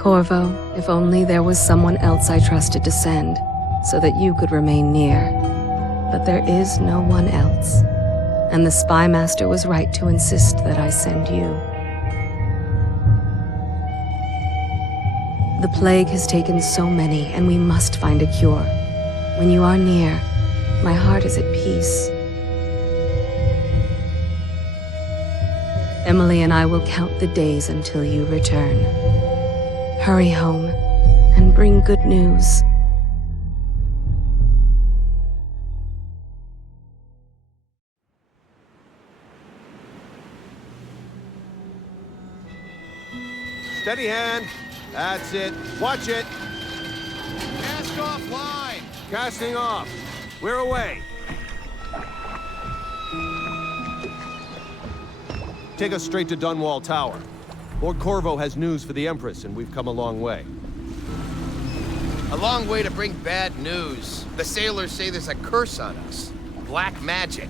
Corvo, if only there was someone else I trusted to send, so that you could remain near. But there is no one else, and the Spy Master was right to insist that I send you. The plague has taken so many, and we must find a cure. When you are near, my heart is at peace. Emily and I will count the days until you return. Hurry home, and bring good news. Steady hand. That's it. Watch it. Cast off line. Casting off. We're away. Take us straight to Dunwall Tower. Lord Corvo has news for the Empress, and we've come a long way. A long way to bring bad news. The sailors say there's a curse on us. Black magic.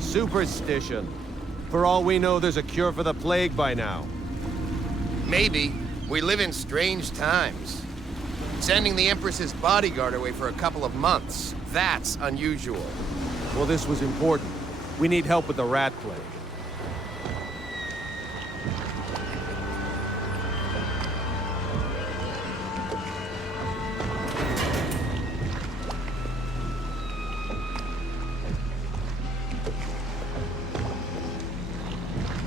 Superstition. For all we know, there's a cure for the plague by now. Maybe. We live in strange times. Sending the Empress's bodyguard away for a couple of months. That's unusual. Well, this was important. We need help with the rat plague.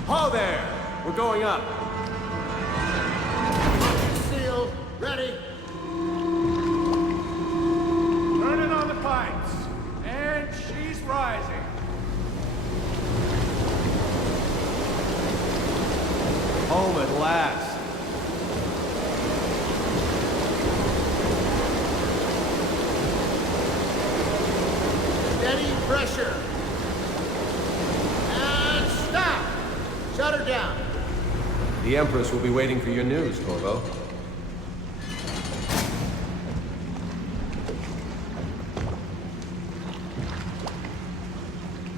Ho there! We're going up. Sealed. Ready. Turning on the pipes. And she's rising. Home at last. Steady pressure. And stop. Shut her down. The Empress will be waiting for your news, Corvo.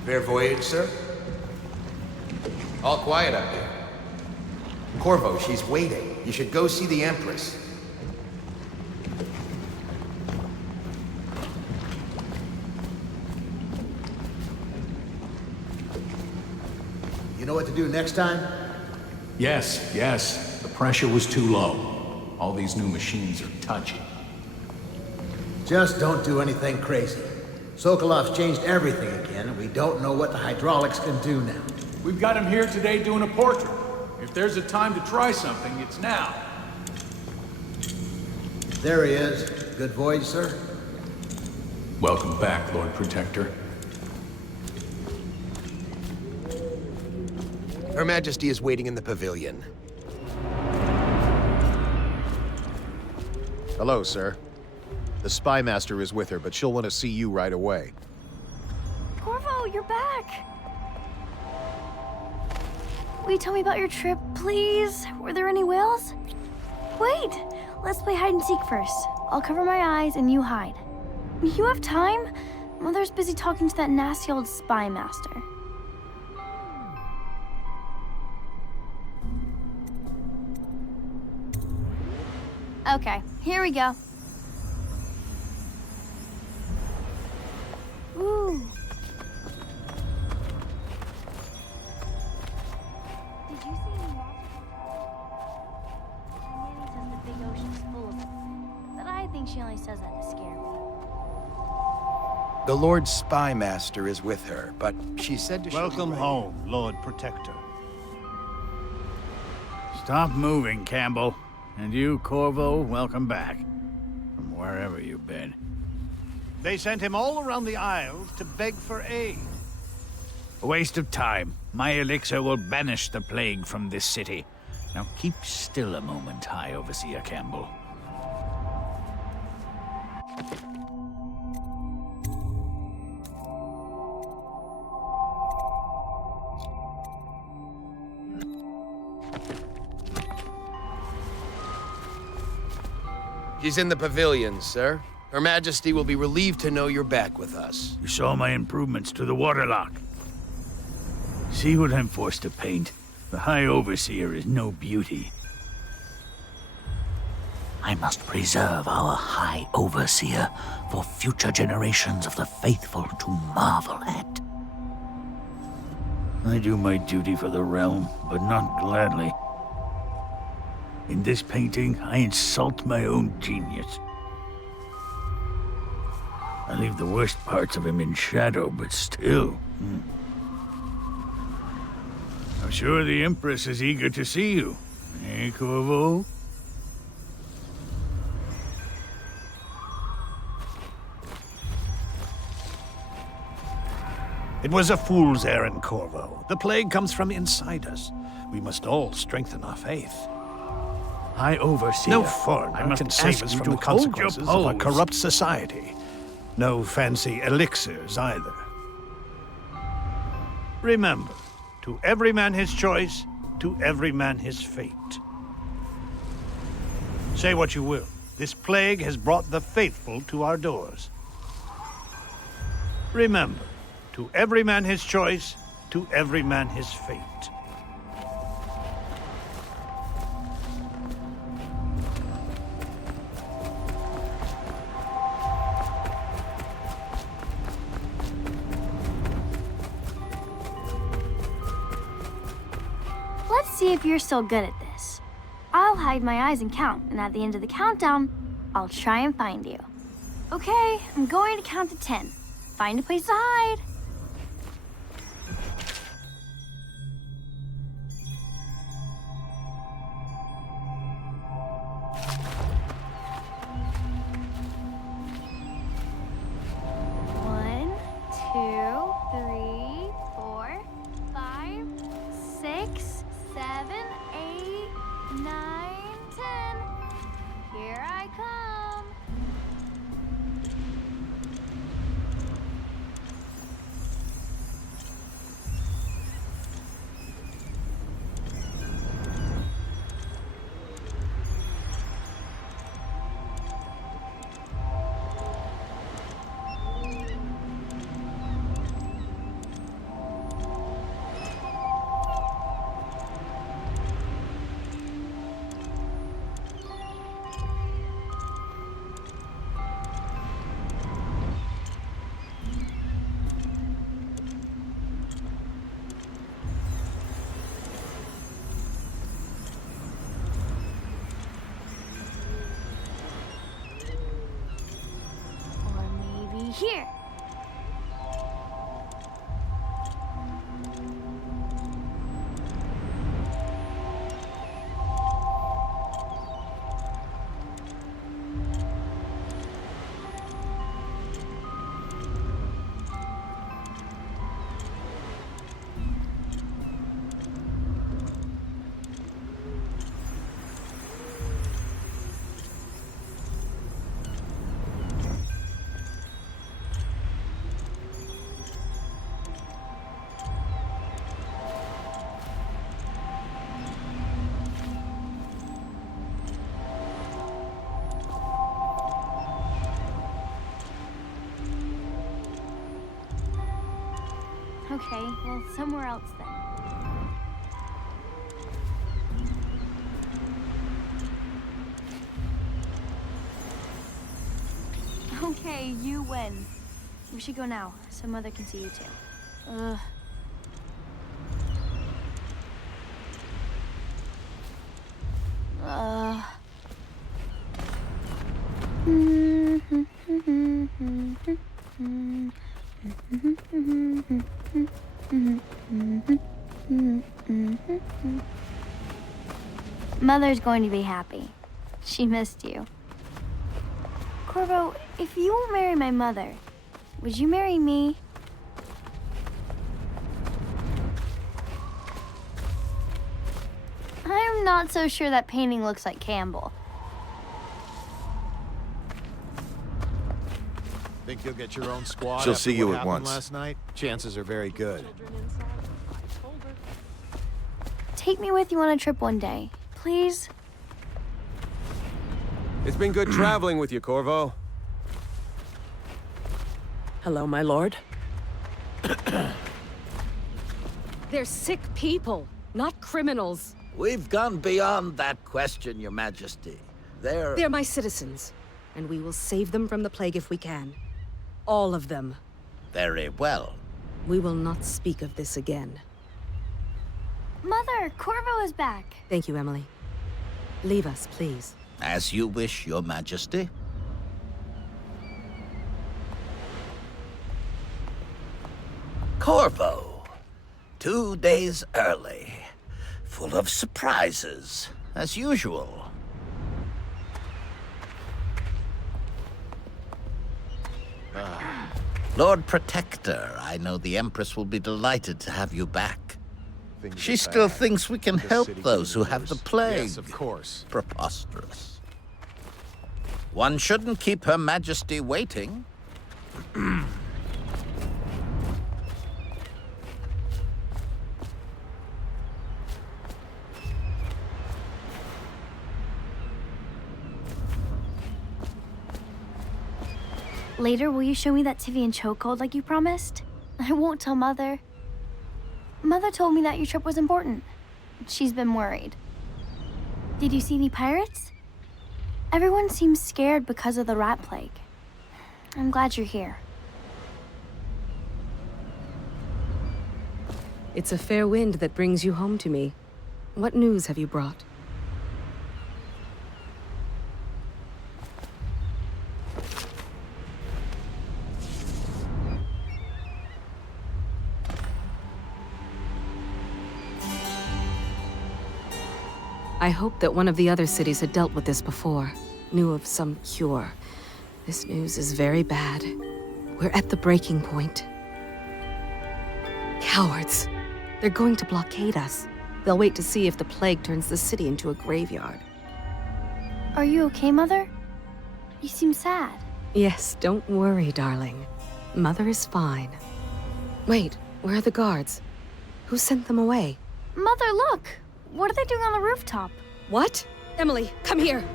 Fair voyage, sir? All quiet up here. Corvo, she's waiting. You should go see the Empress. You know what to do next time? Yes. The pressure was too low. All these new machines are touchy. Just don't do anything crazy. Sokolov's changed everything again, and we don't know what the hydraulics can do now. We've got him here today doing a portrait. If there's a time to try something, it's now. There he is. Good voyage, sir. Welcome back, Lord Protector. Her Majesty is waiting in the pavilion. Hello, sir. The Spy Master is with her, but she'll want to see you right away. Corvo, you're back! Will you tell me about your trip, please? Were there any whales? Wait! Let's play hide and seek first. I'll cover my eyes and you hide. You have time? Mother's busy talking to that nasty old Spy Master. Okay, here we go. Ooh. Did you see any monsters? My nanny says the big ocean's full of them, but I think she only says that to scare me. The Lord Spy Master is with her, but she said to Welcome home, Lord Protector. Stop moving, Campbell. And you, Corvo, welcome back. From wherever you've been. They sent him all around the Isles to beg for aid. A waste of time. My elixir will banish the plague from this city. Now keep still a moment, High Overseer Campbell. She's in the pavilion, sir. Her Majesty will be relieved to know you're back with us. You saw my improvements to the waterlock. See what I'm forced to paint? The High Overseer is no beauty. I must preserve our High Overseer for future generations of the faithful to marvel at. I do my duty for the realm, but not gladly. In this painting, I insult my own genius. I leave the worst parts of him in shadow, but still. I'm sure the Empress is eager to see you. Eh, Corvo? It was a fool's errand, Corvo. The plague comes from inside us. We must all strengthen our faith. High Overseer, No foreigner can save us from the consequences of a corrupt society. No fancy elixirs either. Remember, to every man his choice, to every man his fate. Say what you will, this plague has brought the faithful to our doors. Remember, to every man his choice, to every man his fate. Let's see if you're still good at this. I'll hide my eyes and count, and at the end of the countdown, I'll try and find you. Okay, I'm going to count to 10. Find a place to hide. One, 2, 3, 4, 5, 6, 7, 8, 9, 10. Here I come. Here. Okay, well, somewhere else then. Okay, you win. We should go now, so Mother can see you too. Ugh. Mother's going to be happy. She missed you. Corvo, if you won't marry my mother, would you marry me? I'm not so sure that painting looks like Campbell. Think you'll get your own squad? She'll after see you what at happened once. Last night? Chances are very good. Take me with you on a trip one day, please. It's been good traveling with you, Corvo. Hello, my lord. They're sick people, not criminals. We've gone beyond that question, Your Majesty. They're my citizens, and we will save them from the plague if we can. All of them. Very well. We will not speak of this again. Mother, Corvo is back. Thank you, Emily. Leave us, please. As you wish, Your Majesty. Corvo. 2 days early. Full of surprises, as usual. Lord Protector, I know the Empress will be delighted to have you back. She still thinks we can help those who have the plague. Yes, of course. Preposterous. One shouldn't keep Her Majesty waiting. Later, will you show me that Tivian chokehold like you promised? I won't tell Mother. Mother told me that your trip was important. She's been worried. Did you see any pirates? Everyone seems scared because of the rat plague. I'm glad you're here. It's a fair wind that brings you home to me. What news have you brought? I hoped that one of the other cities had dealt with this before, knew of some cure. This news is very bad. We're at the breaking point. Cowards. They're going to blockade us. They'll wait to see if the plague turns the city into a graveyard. Are you okay, Mother? You seem sad. Yes, don't worry, darling. Mother is fine. Wait, where are the guards? Who sent them away? Mother, look! What are they doing on the rooftop? What? Emily, come here!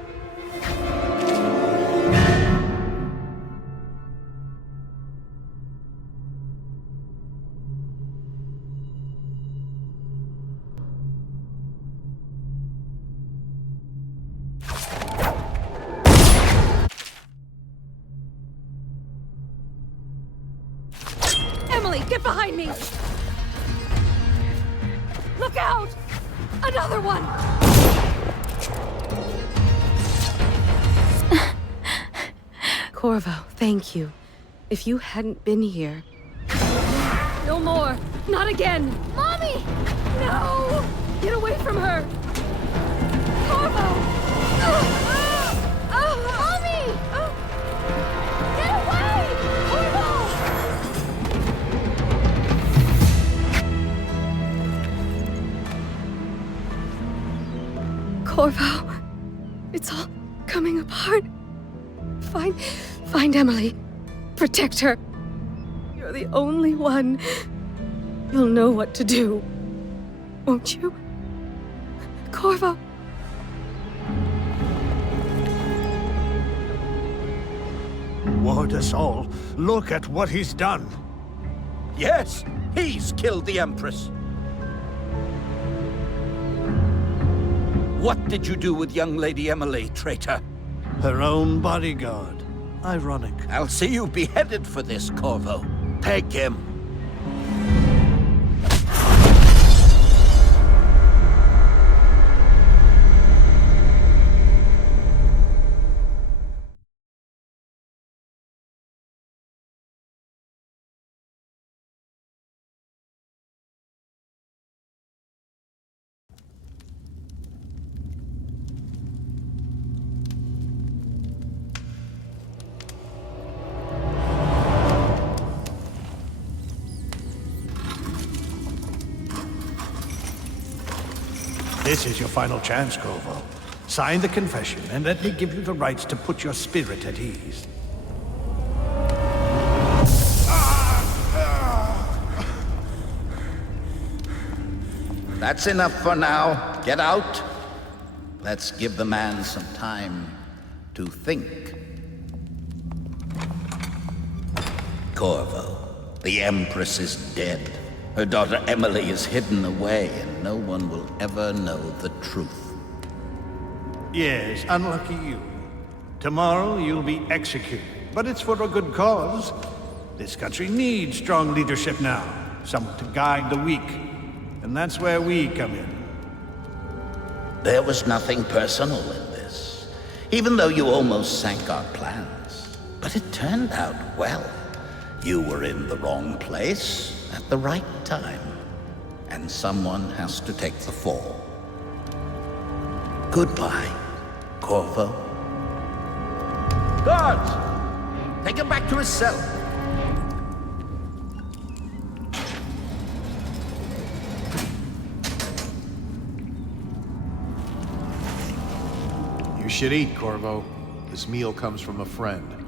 Emily, get behind me! Look out! Another one! Corvo, thank you. If you hadn't been here... No more! Not again! Mommy! No! Get away from her! Corvo! Mommy! Get away! Corvo! Corvo, it's all coming apart. Find Emily. Protect her. You're the only one. You'll know what to do. Won't you? Corvo. Ward us all. Look at what he's done. Yes, he's killed the Empress. What did you do with young Lady Emily, traitor? Her own bodyguard. Ironic. I'll see you beheaded for this, Corvo. Take him. This is your final chance, Corvo. Sign the confession, and let me give you the rights to put your spirit at ease. That's enough for now. Get out. Let's give the man some time to think. Corvo, the Empress is dead. Her daughter Emily is hidden away, and no one will ever know the truth. Yes, unlucky you. Tomorrow you'll be executed, but it's for a good cause. This country needs strong leadership now, someone to guide the weak. And that's where we come in. There was nothing personal in this, even though you almost sank our plans. But it turned out well. You were in the wrong place at the right time, and someone has to take the fall. Goodbye, Corvo. Guards! Take him back to his cell. You should eat, Corvo. This meal comes from a friend.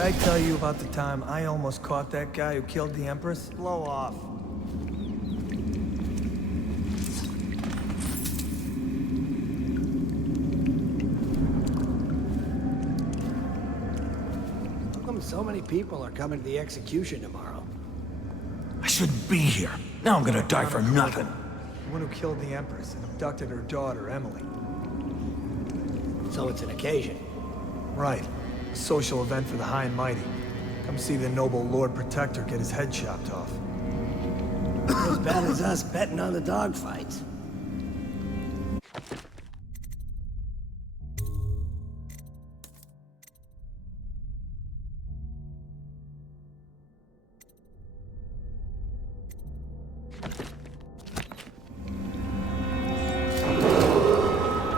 Did I tell you about the time I almost caught that guy who killed the Empress? Blow off. How come so many people are coming to the execution tomorrow? I shouldn't be here. Now I'm gonna die for nothing. The one who killed the Empress and abducted her daughter, Emily. So it's an occasion. Right. A social event for the high and mighty. Come see the noble Lord Protector get his head chopped off. As bad as us betting on the dogfights.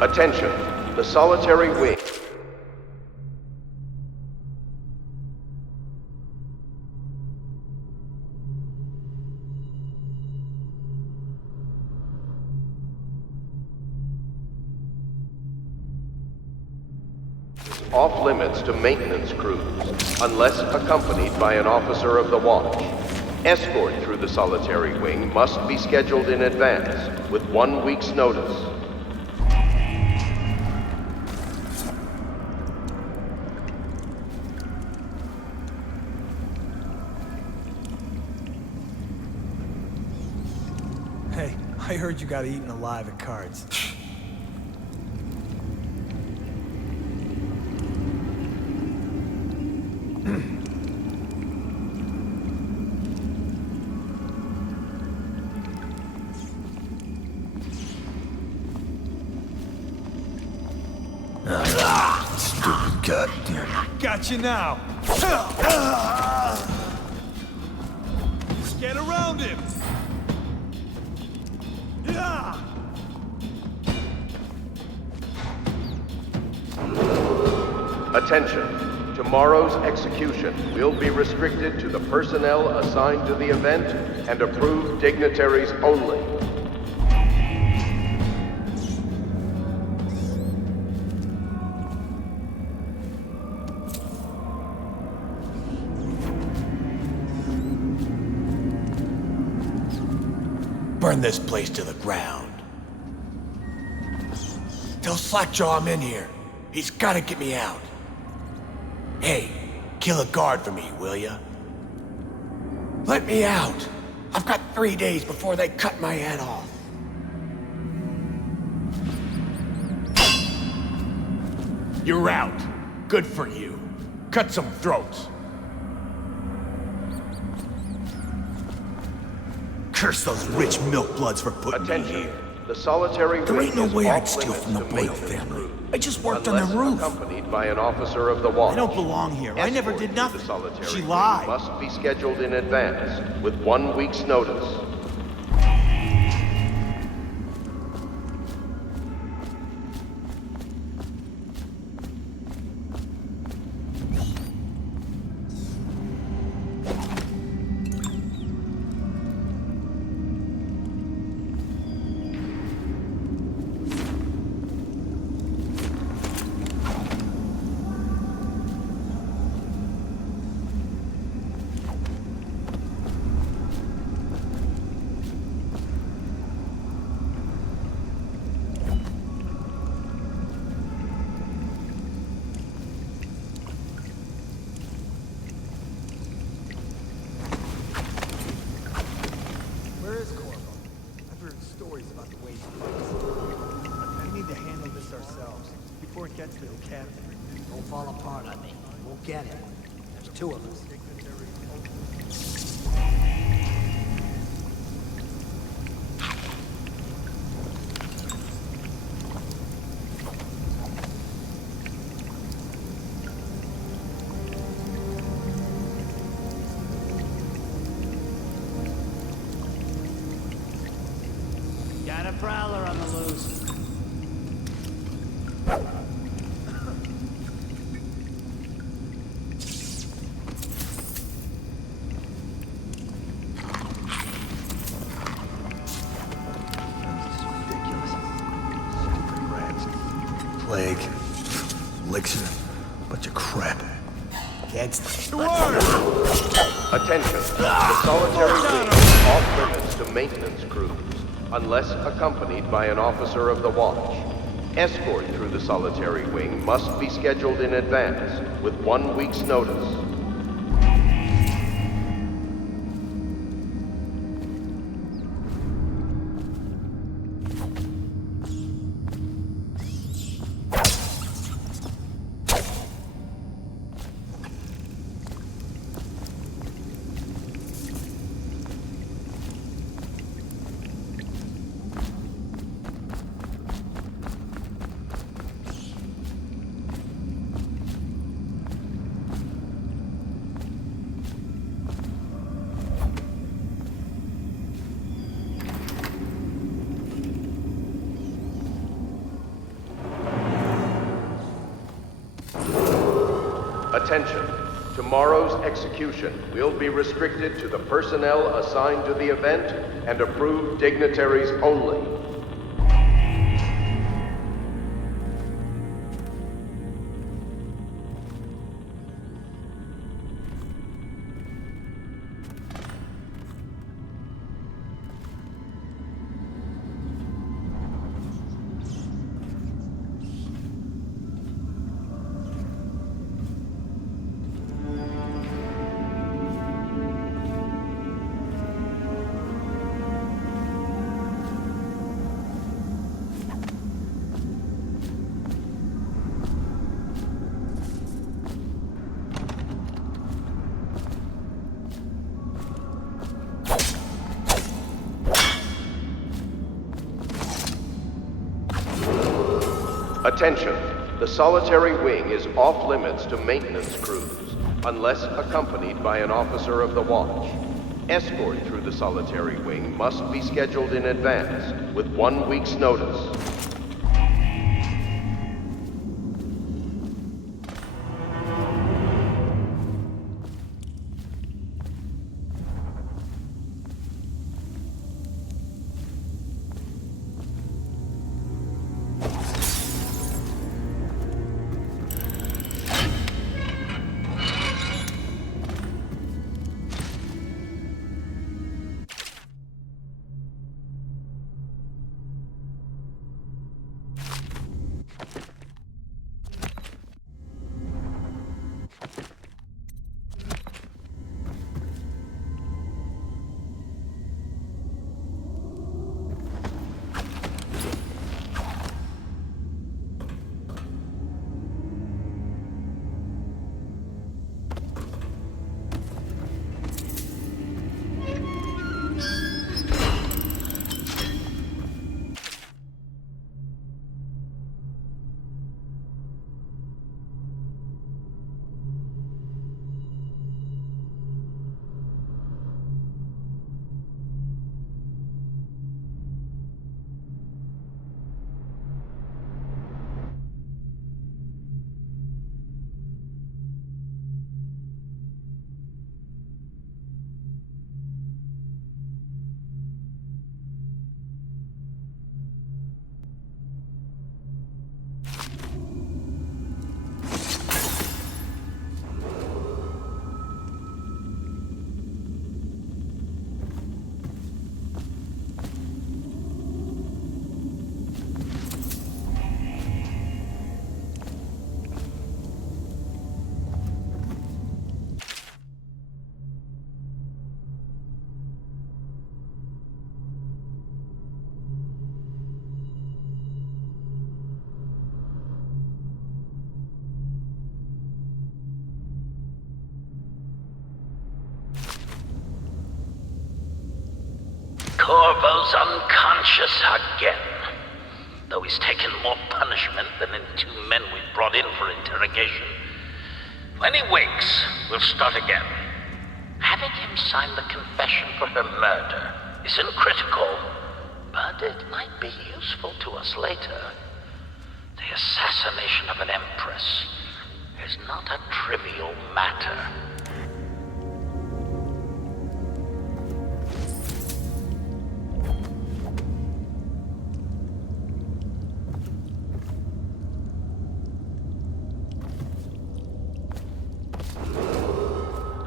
Attention, the solitary wing. Off limits to maintenance crews, unless accompanied by an officer of the watch. Escort through the solitary wing must be scheduled in advance, with 1 week's notice. Hey, I heard you got eaten alive at cards. Stupid goddamn. Got you now. Get around him. Attention, tomorrow's execution will be restricted to the personnel assigned to the event and approved dignitaries only. Burn this place to the ground. Tell Slackjaw I'm in here. He's gotta get me out. Hey, kill a guard for me, will ya? Let me out. I've got 3 days before they cut my head off. You're out. Good for you. Cut some throats. Curse those rich milk bloods for putting me here. The solitary There ain't no wing way is I'd off steal limits from the to Boyle maintenance family. crews. I just worked on the Unless roof. accompanied by an officer of the watch. I don't belong here. I never did Escort nothing. to the solitary She wing lied. must be scheduled in advance with 1 week's notice. Where is Corvo? I've heard stories about the way he fights. I need to handle this ourselves before it gets to the academy. Don't fall apart on me. We'll get him. There's two of us. Got a prowler on the loose. Plague. Elixir. Bunch of crap. Gangsta. Attention. The solitary wing is off limits to maintenance crews, unless accompanied by an officer of the watch. Escort through the solitary wing must be scheduled in advance with 1 week's notice. Attention. Tomorrow's execution will be restricted to the personnel assigned to the event and approved dignitaries only. Attention. The solitary wing is off limits to maintenance crews, unless accompanied by an officer of the watch. Escort through the solitary wing must be scheduled in advance with 1 week's notice. Corvo's unconscious again. Though he's taken more punishment than the 2 men we brought in for interrogation. When he wakes, we'll start again. Having him sign the confession for her murder isn't critical, but it might be useful to us later. The assassination of an empress is not a trivial matter.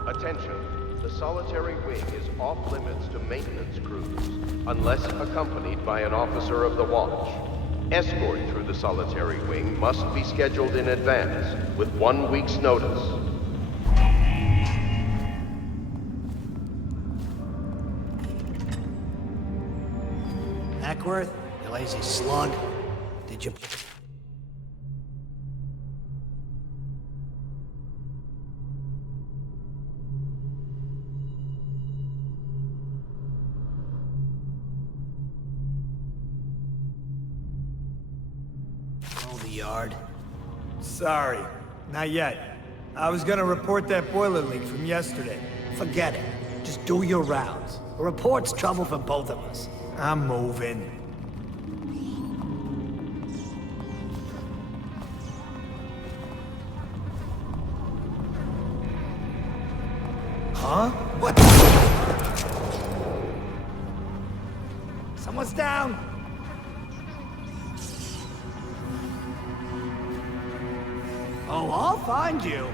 Attention. The solitary wing is off limits to maintenance crews, unless accompanied by an officer of the watch. Escort through the solitary wing must be scheduled in advance, with 1 week's notice. Ackworth, you lazy slug. Did you... Yard? Sorry, not yet. I was gonna report that boiler leak from yesterday. Forget it. Just do your rounds. A report's trouble for both of us. I'm moving. Huh? What? Someone's down! Oh, I'll find you.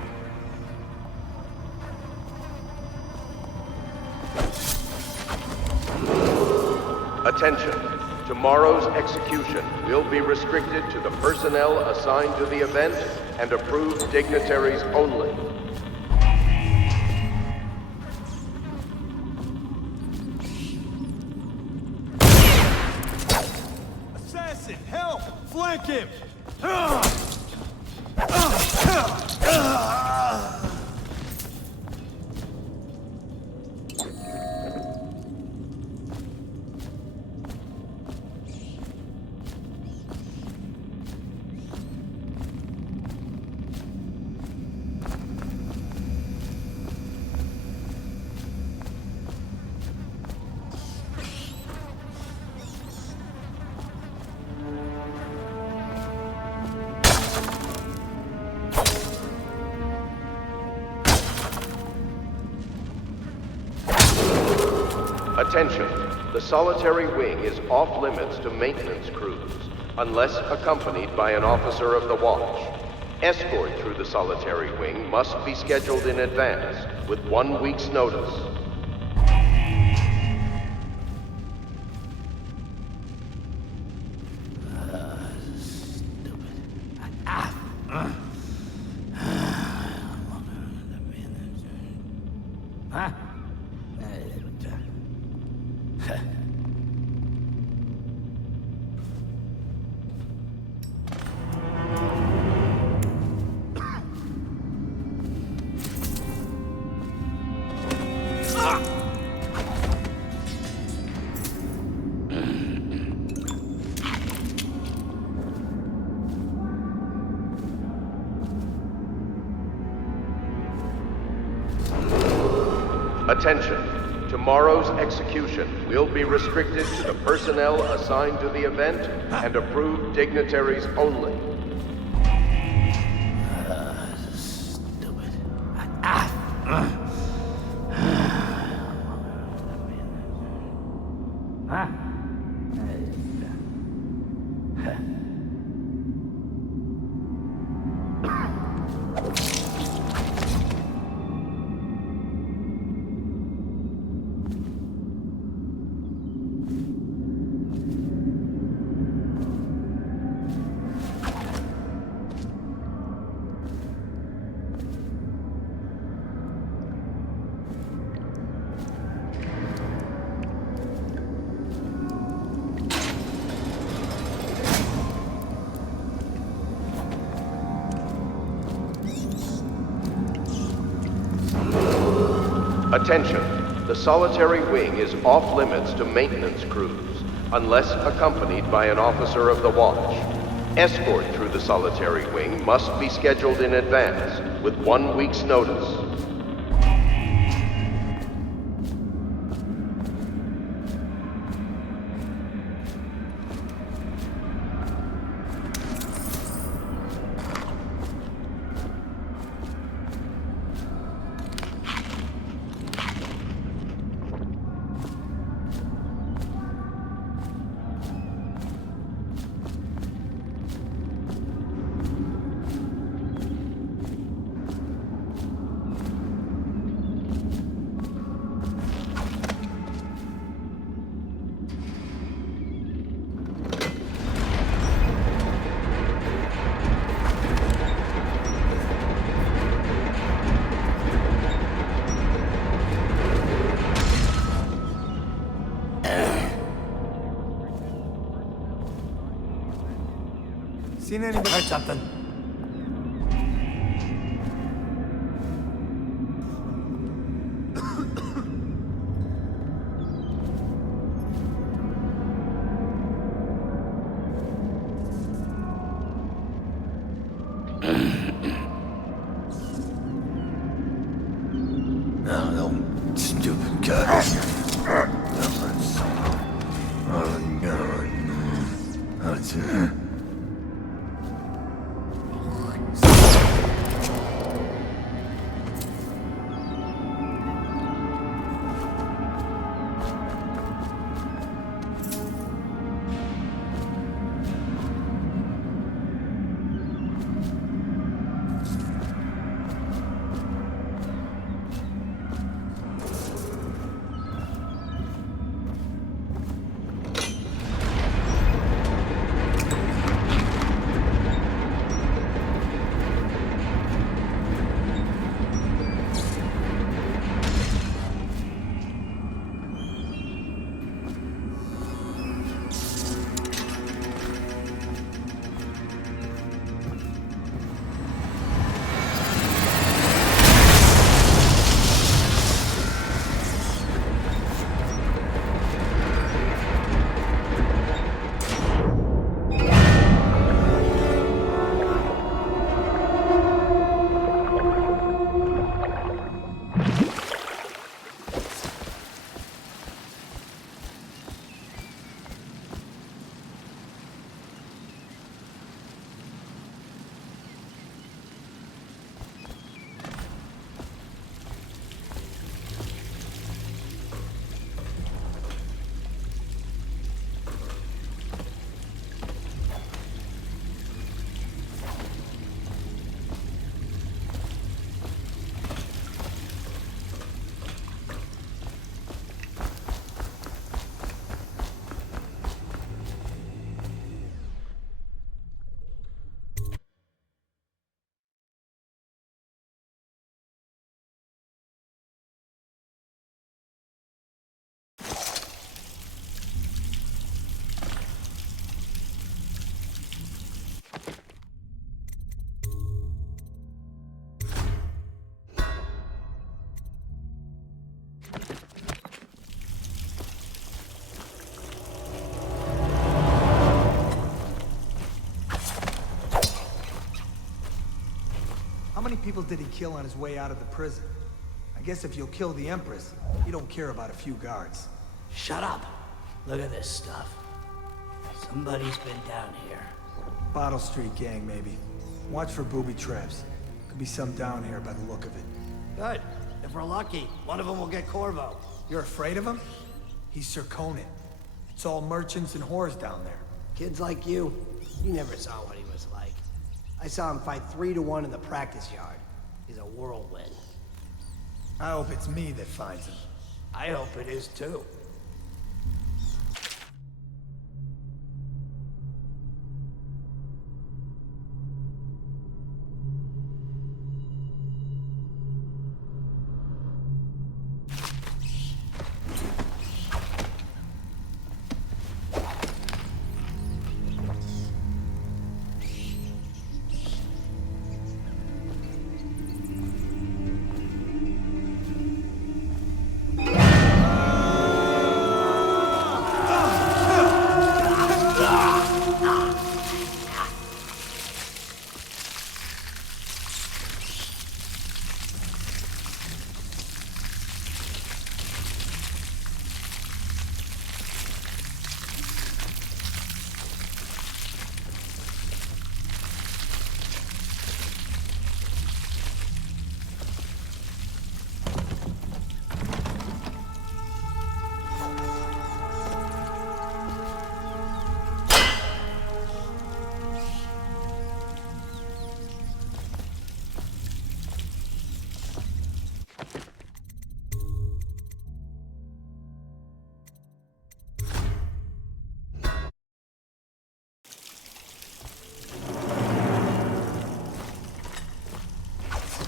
Attention. Tomorrow's execution will be restricted to the personnel assigned to the event and approved dignitaries only. Assassin, help! Flank him! Attention. The solitary wing is off limits to maintenance crews, unless accompanied by an officer of the watch. Escort through the solitary wing must be scheduled in advance, with 1 week's notice. Attention. Tomorrow's execution will be restricted to the personnel assigned to the event and approved dignitaries only. Attention. The solitary wing is off limits to maintenance crews, unless accompanied by an officer of the watch. Escort through the solitary wing must be scheduled in advance, with 1 week's notice. Seen anybody? Heard something. No, stupid guy. How many people did he kill on his way out of the prison? I guess if you'll kill the Empress, you don't care about a few guards. Shut up. Look at this stuff. Somebody's been down here. Bottle Street gang, maybe. Watch for booby traps. Could be some down here by the look of it. Good. If we're lucky, one of them will get Corvo. You're afraid of him? He's Sir Conan. It's all merchants and whores down there. Kids like you never saw what he was like. I saw him fight 3-to-1 in the practice yard. He's a whirlwind. I hope it's me that finds him. I hope it is too.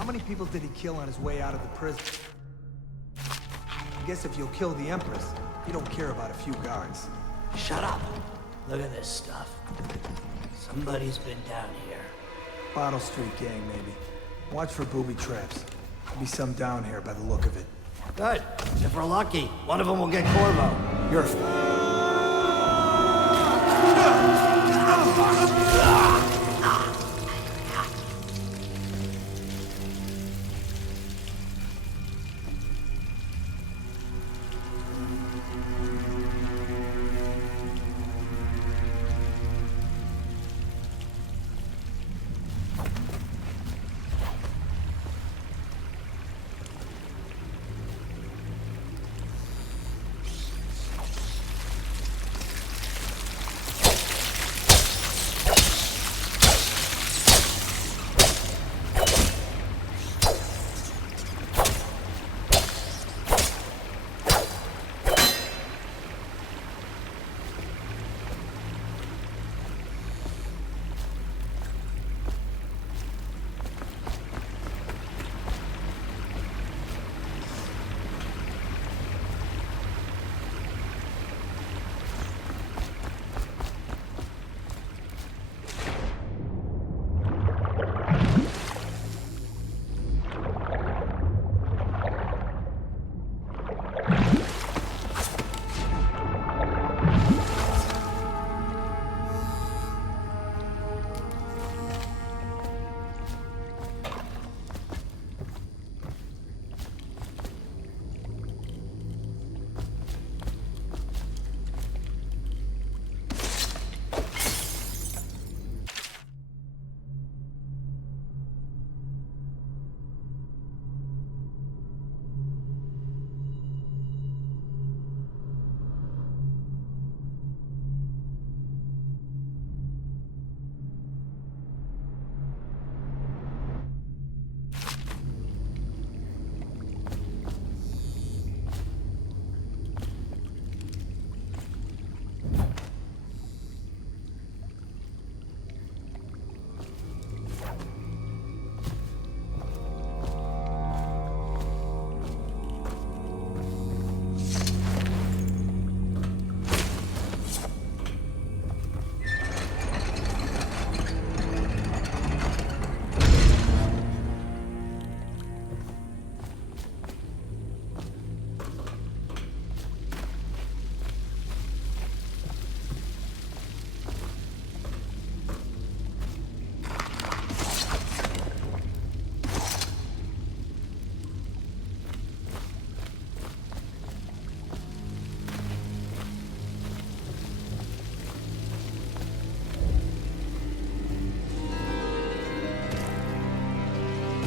How many people did he kill on his way out of the prison? I guess if you'll kill the Empress, you don't care about a few guards. Shut up. Look at this stuff. Somebody's been down here. Bottle Street gang, maybe. Watch for booby traps. There'll be some down here by the look of it. Good. If we're lucky, one of them will get Corvo. You're...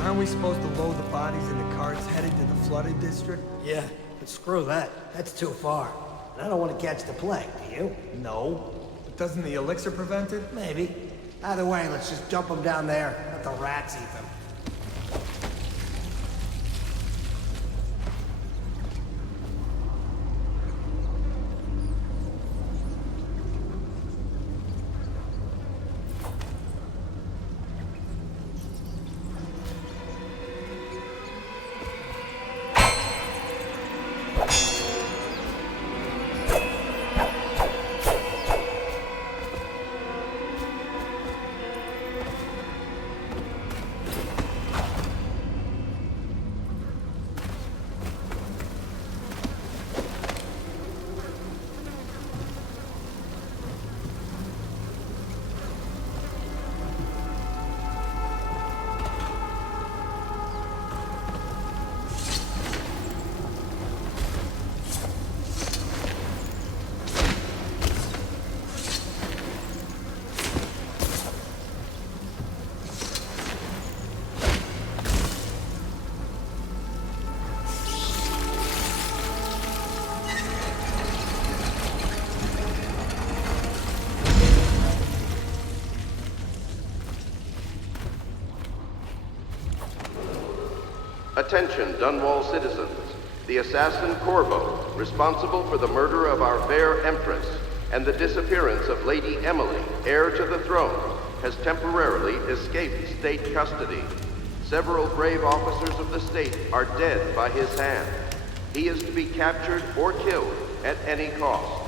Aren't we supposed to load the bodies in the carts headed to the flooded district? Yeah, but screw that. That's too far. And I don't want to catch the plague, do you? No. But doesn't the elixir prevent it? Maybe. Either way, let's just dump them down there. Let the rats eat them. Attention, Dunwall citizens. The assassin Corvo, responsible for the murder of our fair Empress and the disappearance of Lady Emily, heir to the throne, has temporarily escaped state custody. Several brave officers of the state are dead by his hand. He is to be captured or killed at any cost.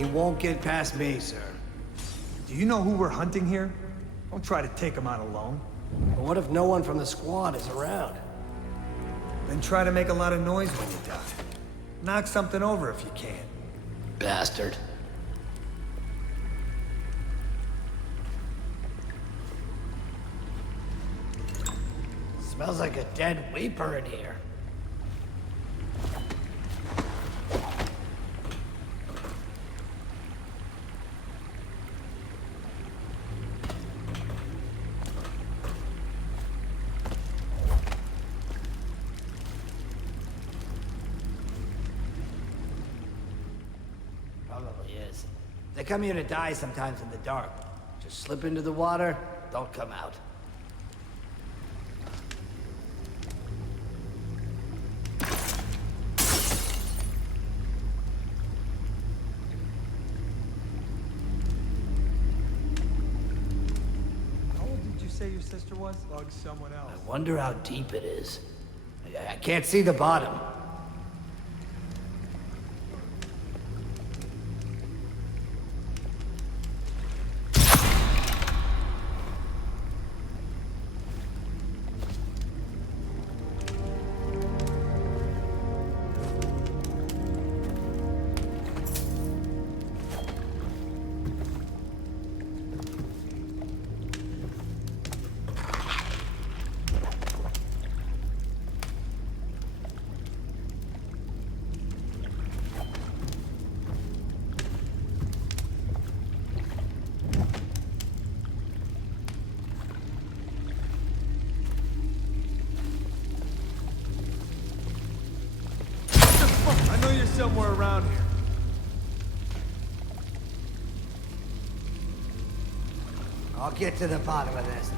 He won't get past me, sir. Do you know who we're hunting here? Don't try to take him out alone. But what if no one from the squad is around? Then try to make a lot of noise when you die. Knock something over if you can. Bastard. Smells like a dead weeper in here. Probably is. They come here to die sometimes in the dark. Just slip into the water, don't come out. Say your sister was? Bug someone else. I wonder how deep it is. I can't see the bottom. I know you're somewhere around here. I'll get to the bottom of this.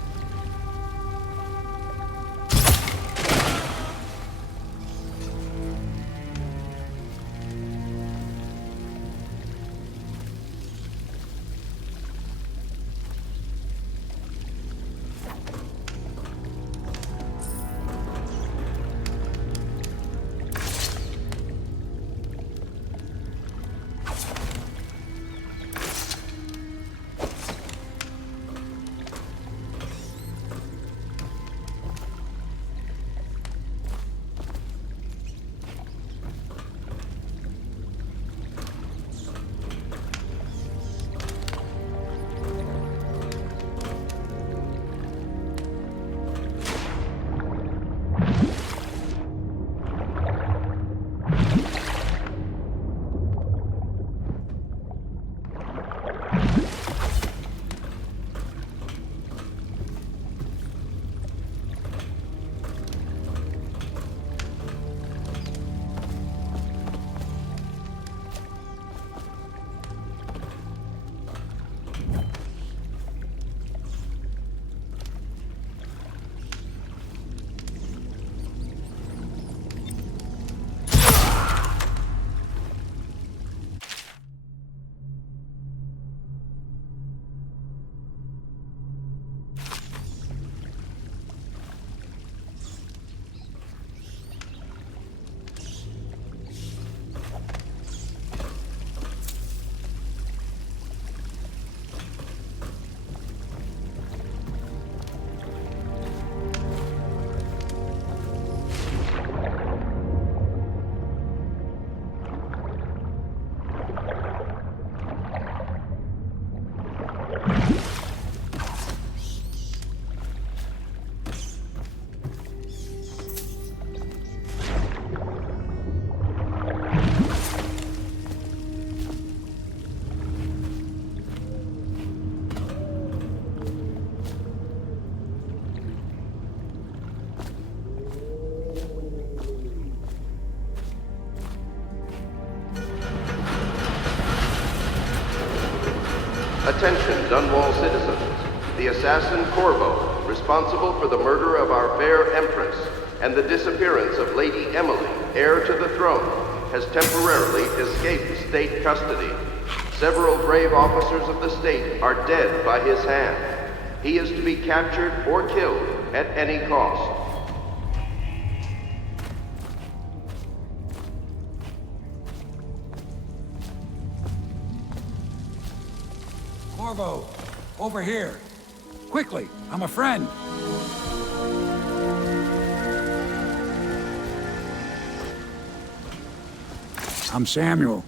Attention, Dunwall citizens. The assassin Corvo, responsible for the murder of our fair Empress and the disappearance of Lady Emily, heir to the throne, has temporarily escaped state custody. Several brave officers of the state are dead by his hand. He is to be captured or killed at any cost. Corvo! Over here! Quickly! I'm a friend! I'm Samuel,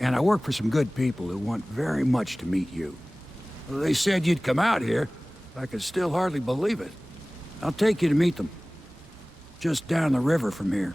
and I work for some good people who want very much to meet you. They said you'd come out here. I can still hardly believe it. I'll take you to meet them. Just down the river from here.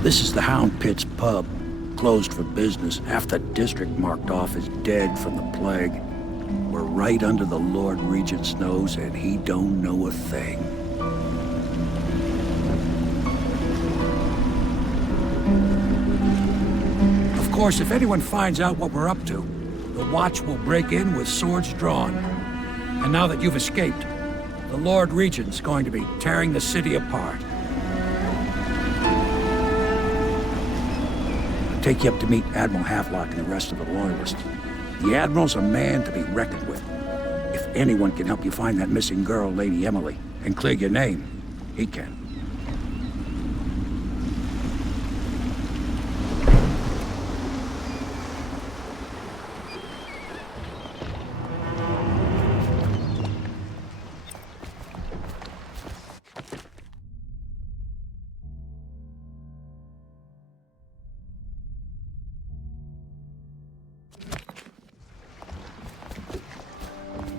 This is the Hound Pit's pub, closed for business. Half the district marked off as dead from the plague. We're right under the Lord Regent's nose, and he don't know a thing. Of course, if anyone finds out what we're up to, the Watch will break in with swords drawn. And now that you've escaped, the Lord Regent's going to be tearing the city apart. Take you up to meet Admiral Havelock and the rest of the Loyalists. The Admiral's a man to be reckoned with. If anyone can help you find that missing girl, Lady Emily, and clear your name, he can.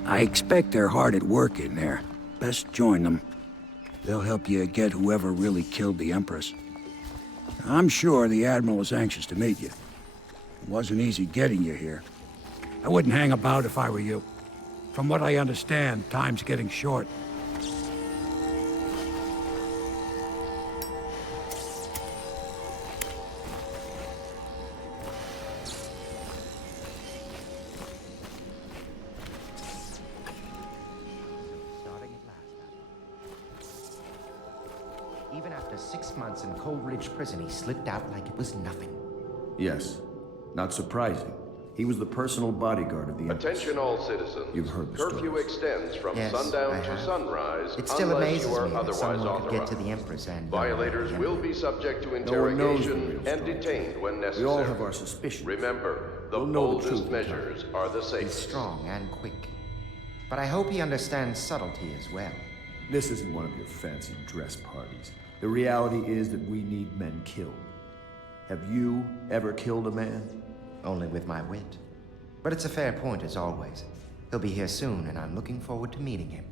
I expect they're hard at work in there. Best join them. They'll help you get whoever really killed the Empress. I'm sure the Admiral was anxious to meet you. It wasn't easy getting you here. I wouldn't hang about if I were you. From what I understand, time's getting short. Even after 6 months in Cold Ridge Prison, he slipped out like it was nothing. Yes. Not surprising. He was the personal bodyguard of the Empress. Attention all citizens. You've heard the Curfew stories. extends from Yes, sundown to sunrise It still unless amazes you are me that otherwise someone could get authorized. to the Empress and... Violators will be subject to knows the interrogation real and story. detained when necessary. We all have our suspicions. Remember, the We'll know the boldest truth in measures are the He's safest. strong and quick. But I hope he understands subtlety as well. This isn't one of your fancy dress parties. The reality is that we need men killed. Have you ever killed a man? Only with my wit. But it's a fair point as always. He'll be here soon, and I'm looking forward to meeting him.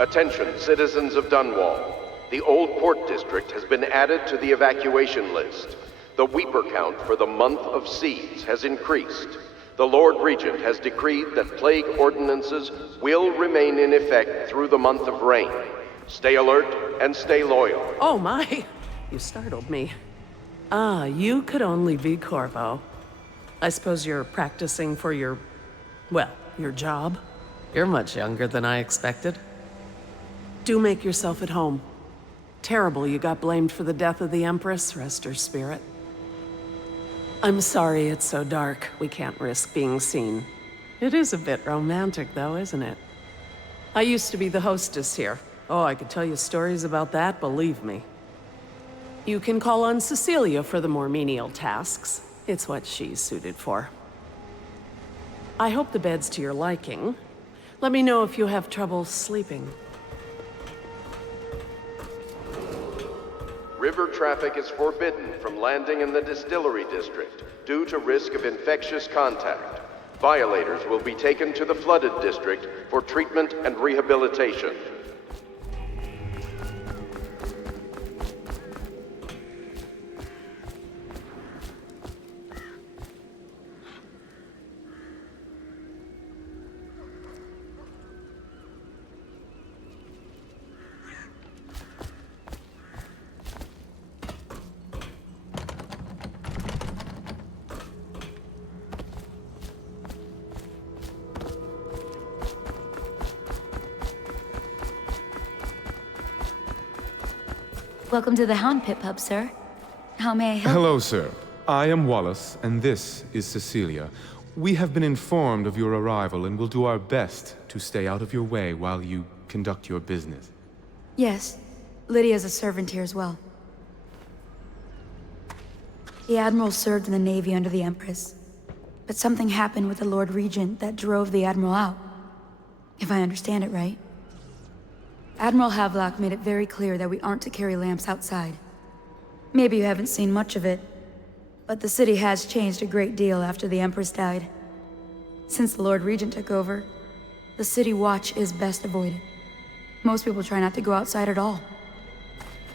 Attention, citizens of Dunwall. The Old Port District has been added to the evacuation list. The Weeper count for the month of siege has increased. The Lord Regent has decreed that plague ordinances will remain in effect through the month of rain. Stay alert and stay loyal. Oh my! You startled me. Ah, you could only be Corvo. I suppose you're practicing for your... well, your job? You're much younger than I expected. Do make yourself at home. Terrible you got blamed for the death of the Empress, rest her spirit. I'm sorry it's so dark, we can't risk being seen. It is a bit romantic though, isn't it? I used to be the hostess here. Oh, I could tell you stories about that, believe me. You can call on Cecilia for the more menial tasks. It's what she's suited for. I hope the bed's to your liking. Let me know if you have trouble sleeping. River traffic is forbidden from landing in the distillery district due to risk of infectious contact. Violators will be taken to the flooded district for treatment and rehabilitation. Welcome to the Hound Pit Pub, sir. How may I help? Hello, sir. I am Wallace, and this is Cecilia. We have been informed of your arrival and will do our best to stay out of your way while you conduct your business. Yes. Lydia's a servant here as well. The Admiral served in the Navy under the Empress, but something happened with the Lord Regent that drove the Admiral out. If I understand it right. Admiral Havelock made it very clear that we aren't to carry lamps outside. Maybe you haven't seen much of it, but the city has changed a great deal after the Empress died. Since the Lord Regent took over, the city watch is best avoided. Most people try not to go outside at all.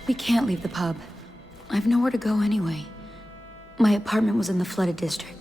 We can't leave the pub. I've nowhere to go anyway. My apartment was in the flooded district.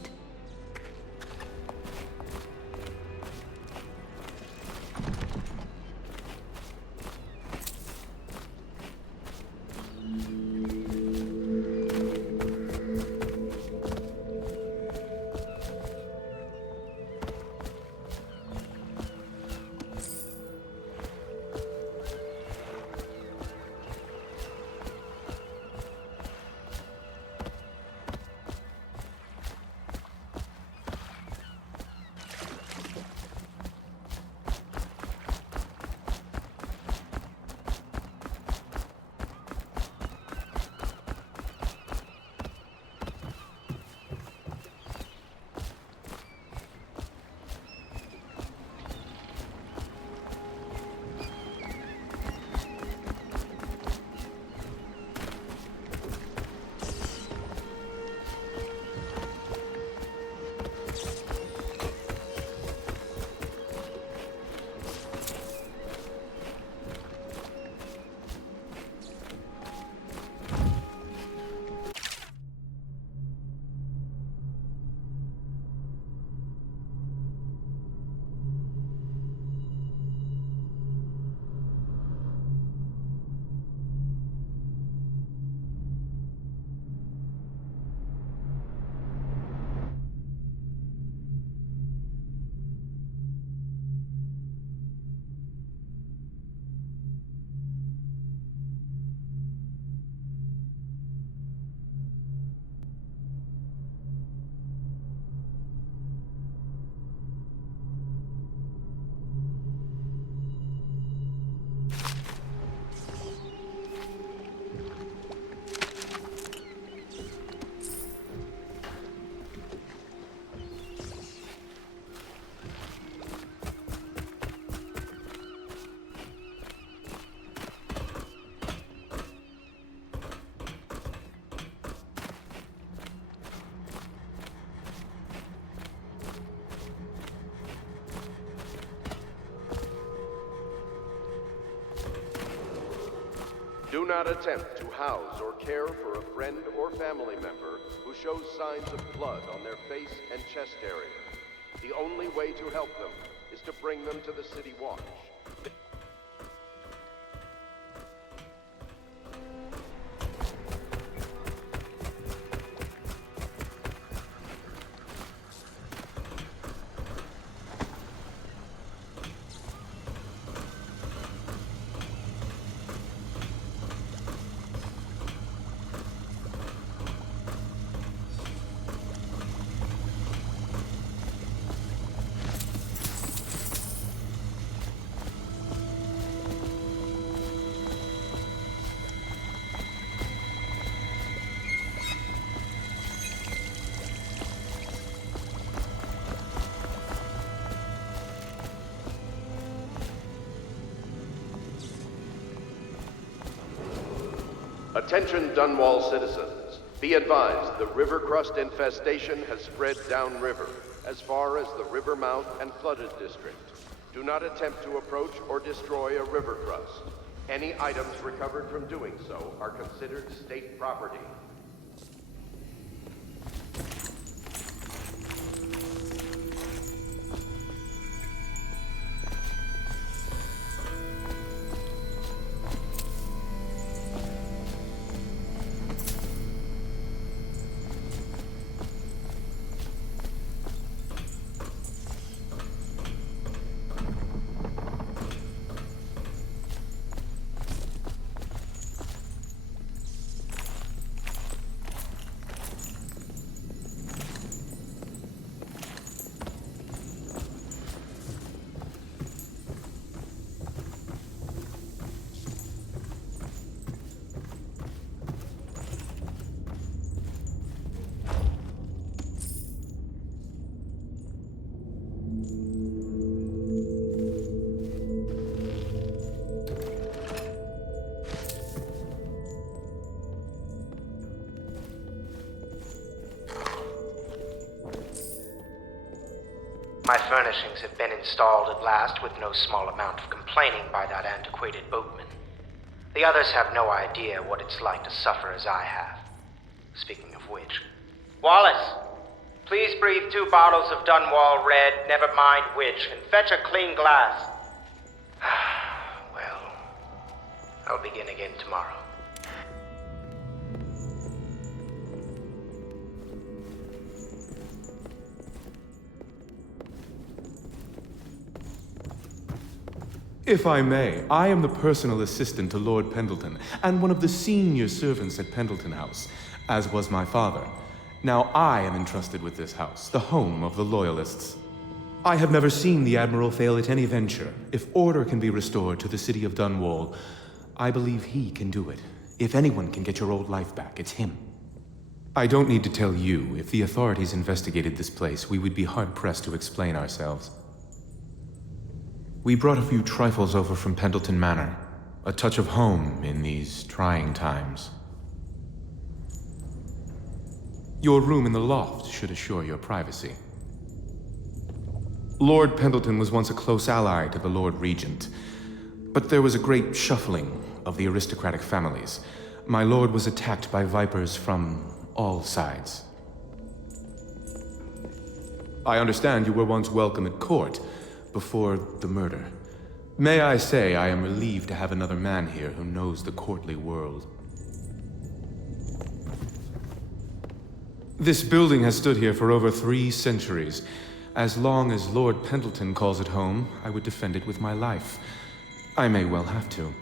Do not attempt to house or care for a friend or family member who shows signs of blood on their face and chest area. The only way to help them is to bring them to the City Watch. Attention Dunwall citizens. Be advised, the river crust infestation has spread downriver, as far as the river mouth and flooded district. Do not attempt to approach or destroy a river crust. Any items recovered from doing so are considered state property. My furnishings have been installed at last with no small amount of complaining by that antiquated boatman. The others have no idea what it's like to suffer as I have. Speaking of which... Wallace! Please breathe 2 bottles of Dunwall Red, never mind which, and fetch a clean glass. Well, I'll begin again tomorrow. If I may, I am the personal assistant to Lord Pendleton, and one of the senior servants at Pendleton House, as was my father. Now I am entrusted with this house, the home of the Loyalists. I have never seen the Admiral fail at any venture. If order can be restored to the city of Dunwall, I believe he can do it. If anyone can get your old life back, it's him. I don't need to tell you, if the authorities investigated this place, we would be hard-pressed to explain ourselves. We brought a few trifles over from Pendleton Manor. A touch of home in these trying times. Your room in the loft should assure your privacy. Lord Pendleton was once a close ally to the Lord Regent, but there was a great shuffling of the aristocratic families. My lord was attacked by vipers from all sides. I understand you were once welcome at court, before the murder. May I say I am relieved to have another man here who knows the courtly world. This building has stood here for over 3 centuries. As long as Lord Pendleton calls it home, I would defend it with my life. I may well have to.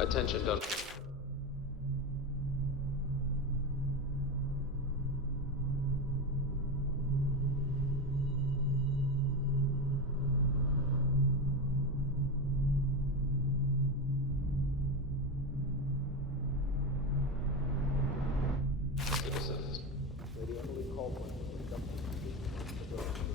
Attention, Dun. Citizens. Lady Emily Caldwell was abducted.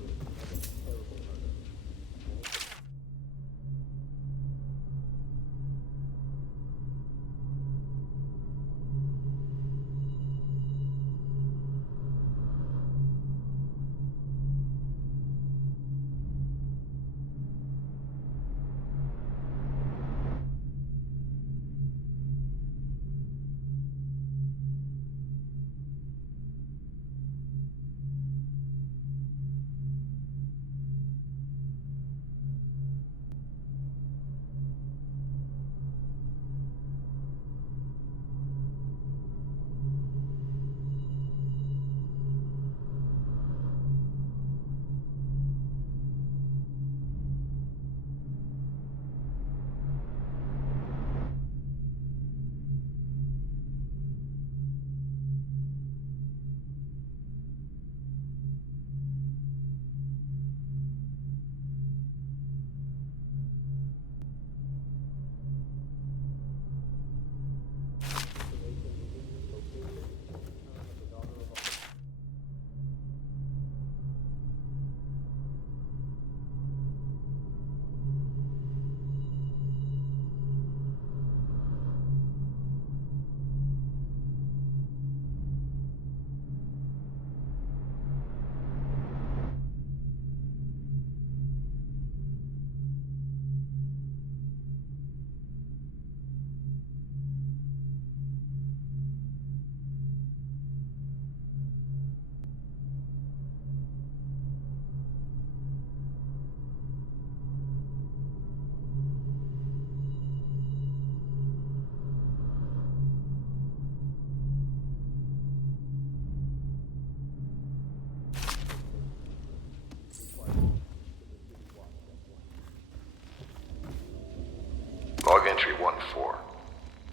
Entry 1-4.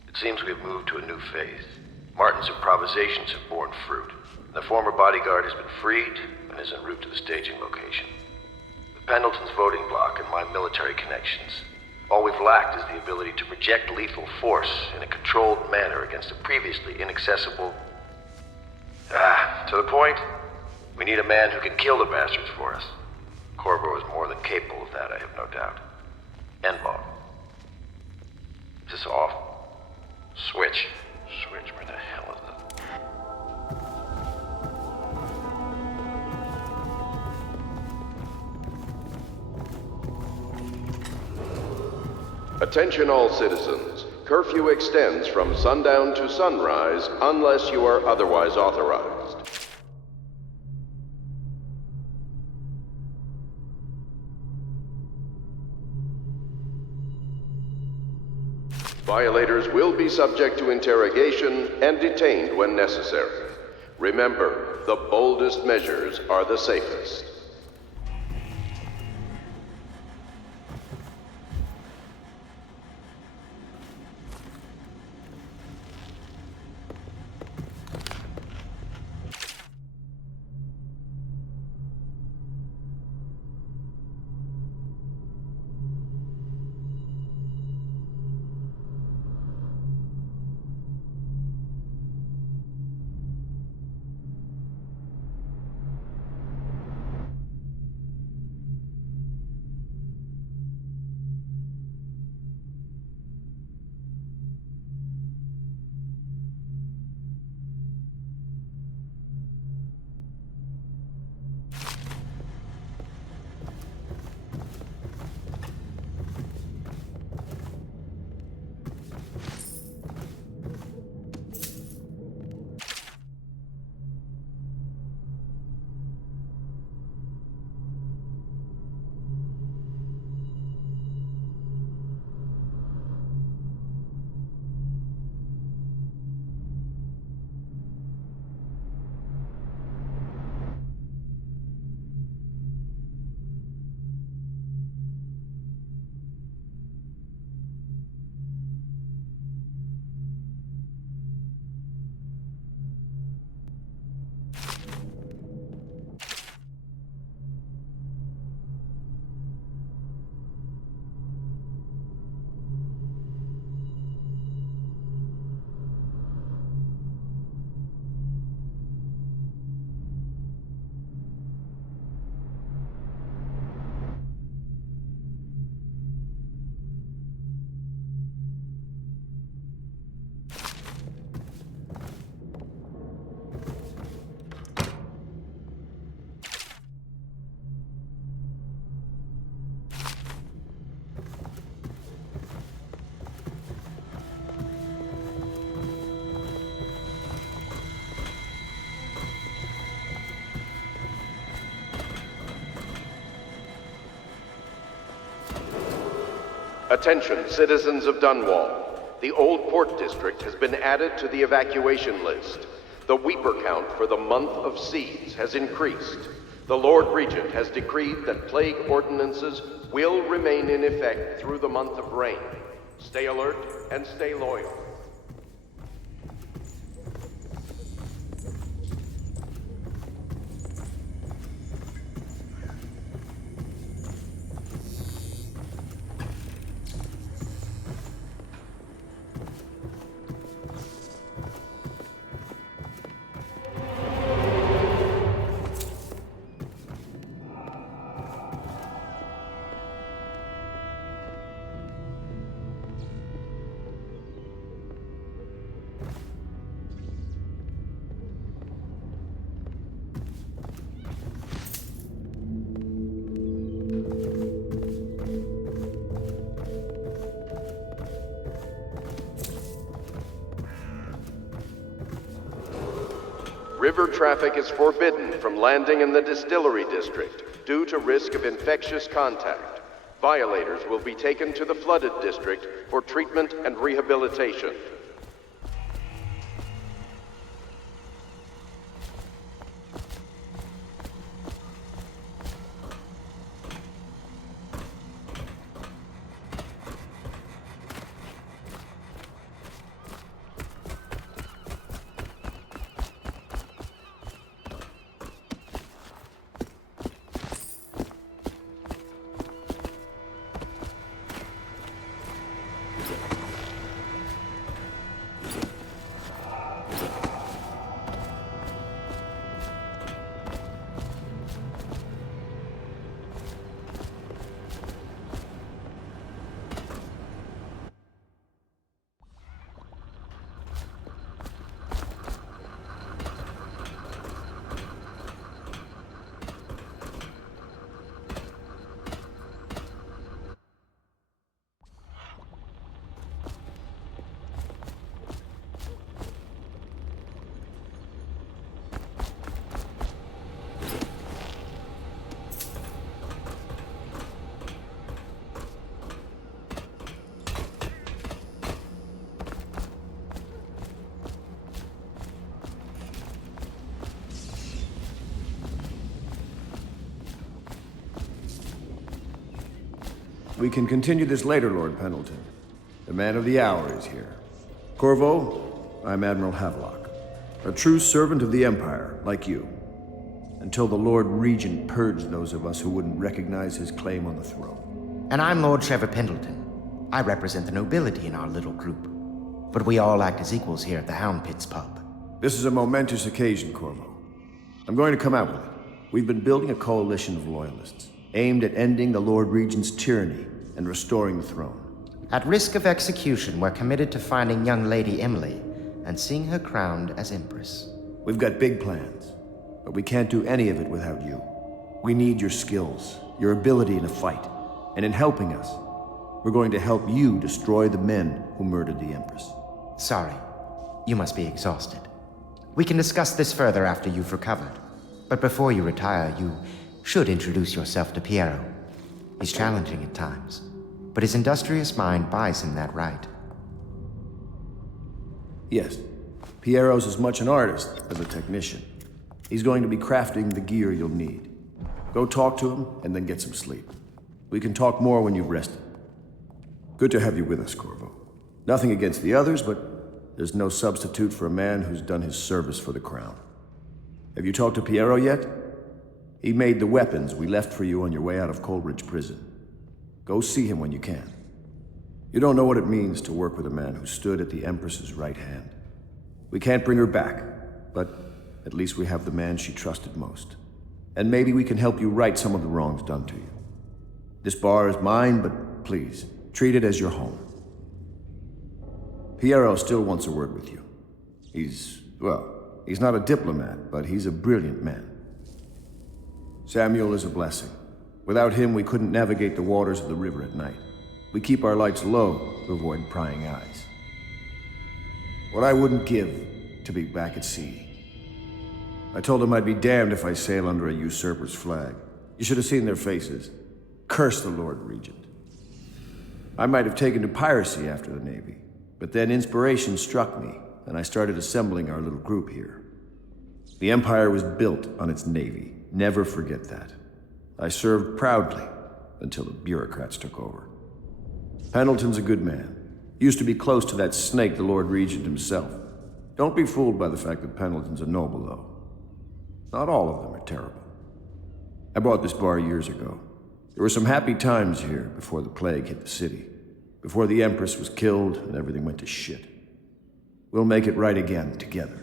It seems we have moved to a new phase. Martin's improvisations have borne fruit. The former bodyguard has been freed and is en route to the staging location. With Pendleton's voting block and my military connections, all we've lacked is the ability to project lethal force in a controlled manner against a previously inaccessible... to the point, we need a man who can kill the bastards for us. Corvo is more than capable of that, I have no doubt. End log. Is this off? Switch. Switch, where the hell is it? Attention all citizens. Curfew extends from sundown to sunrise unless you are otherwise authorized. Violators will be subject to interrogation and detained when necessary. Remember, the boldest measures are the safest. Attention, citizens of Dunwall. The Old Port District has been added to the evacuation list. The Weeper count for the month of Seeds has increased. The Lord Regent has decreed that plague ordinances will remain in effect through the month of rain. Stay alert and stay loyal. River traffic is forbidden from landing in the Distillery District due to risk of infectious contact. Violators will be taken to the Flooded District for treatment and rehabilitation. We can continue this later, Lord Pendleton. The man of the hour is here. Corvo, I'm Admiral Havelock. A true servant of the Empire, like you. Until the Lord Regent purged those of us who wouldn't recognize his claim on the throne. And I'm Lord Trevor Pendleton. I represent the nobility in our little group. But we all act as equals here at the Hound Pits pub. This is a momentous occasion, Corvo. I'm going to come out with it. We've been building a coalition of loyalists, aimed at ending the Lord Regent's tyranny and restoring the throne. At risk of execution, we're committed to finding young Lady Emily and seeing her crowned as Empress. We've got big plans, but we can't do any of it without you. We need your skills, your ability in a fight, and in helping us, we're going to help you destroy the men who murdered the Empress. Sorry, you must be exhausted. We can discuss this further after you've recovered. But before you retire, you should introduce yourself to Piero. He's challenging at times, but his industrious mind buys him that right. Yes, Piero's as much an artist as a technician. He's going to be crafting the gear you'll need. Go talk to him, and then get some sleep. We can talk more when you've rested. Good to have you with us, Corvo. Nothing against the others, but there's no substitute for a man who's done his service for the crown. Have you talked to Piero yet? He made the weapons we left for you on your way out of Coleridge Prison. Go see him when you can. You don't know what it means to work with a man who stood at the Empress's right hand. We can't bring her back, but at least we have the man she trusted most. And maybe we can help you right some of the wrongs done to you. This bar is mine, but please, treat it as your home. Piero still wants a word with you. He's not a diplomat, but he's a brilliant man. Samuel is a blessing. Without him, we couldn't navigate the waters of the river at night. We keep our lights low to avoid prying eyes. What I wouldn't give to be back at sea. I told them I'd be damned if I sail under a usurper's flag. You should have seen their faces. Curse the Lord Regent. I might have taken to piracy after the Navy, but then inspiration struck me, and I started assembling our little group here. The Empire was built on its Navy. Never forget that. I served proudly until the bureaucrats took over. Pendleton's a good man. Used to be close to that snake, the Lord Regent himself. Don't be fooled by the fact that Pendleton's a noble, though. Not all of them are terrible. I bought this bar years ago. There were some happy times here before the plague hit the city. Before the Empress was killed and everything went to shit. We'll make it right again, together.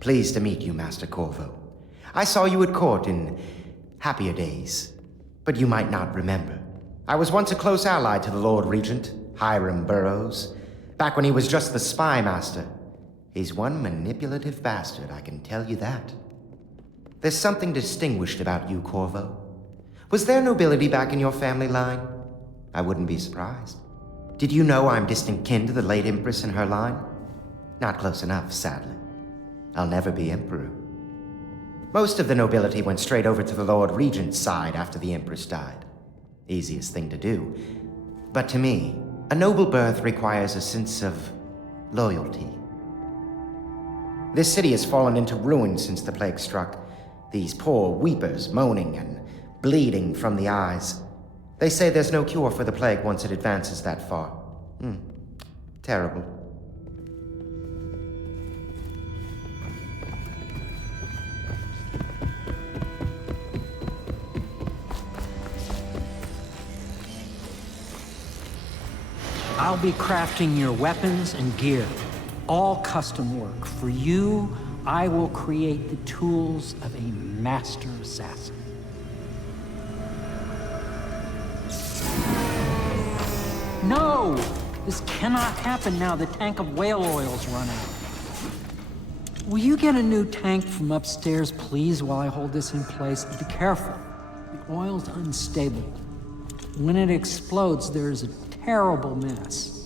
Pleased to meet you, Master Corvo. I saw you at court in happier days, but you might not remember. I was once a close ally to the Lord Regent, Hiram Burroughs, back when he was just the spy master. He's one manipulative bastard, I can tell you that. There's something distinguished about you, Corvo. Was there nobility back in your family line? I wouldn't be surprised. Did you know I'm distant kin to the late Empress and her line? Not close enough, sadly. I'll never be Emperor. Most of the nobility went straight over to the Lord Regent's side after the Empress died. Easiest thing to do. But to me, a noble birth requires a sense of loyalty. This city has fallen into ruin since the plague struck. These poor weepers moaning and bleeding from the eyes. They say there's no cure for the plague once it advances that far. Terrible. I'll be crafting your weapons and gear. All custom work. For you, I will create the tools of a master assassin. No! This cannot happen now. The tank of whale oil's run out. Will you get a new tank from upstairs, please, while I hold this in place? Be careful. The oil's unstable. When it explodes, there's a terrible mess.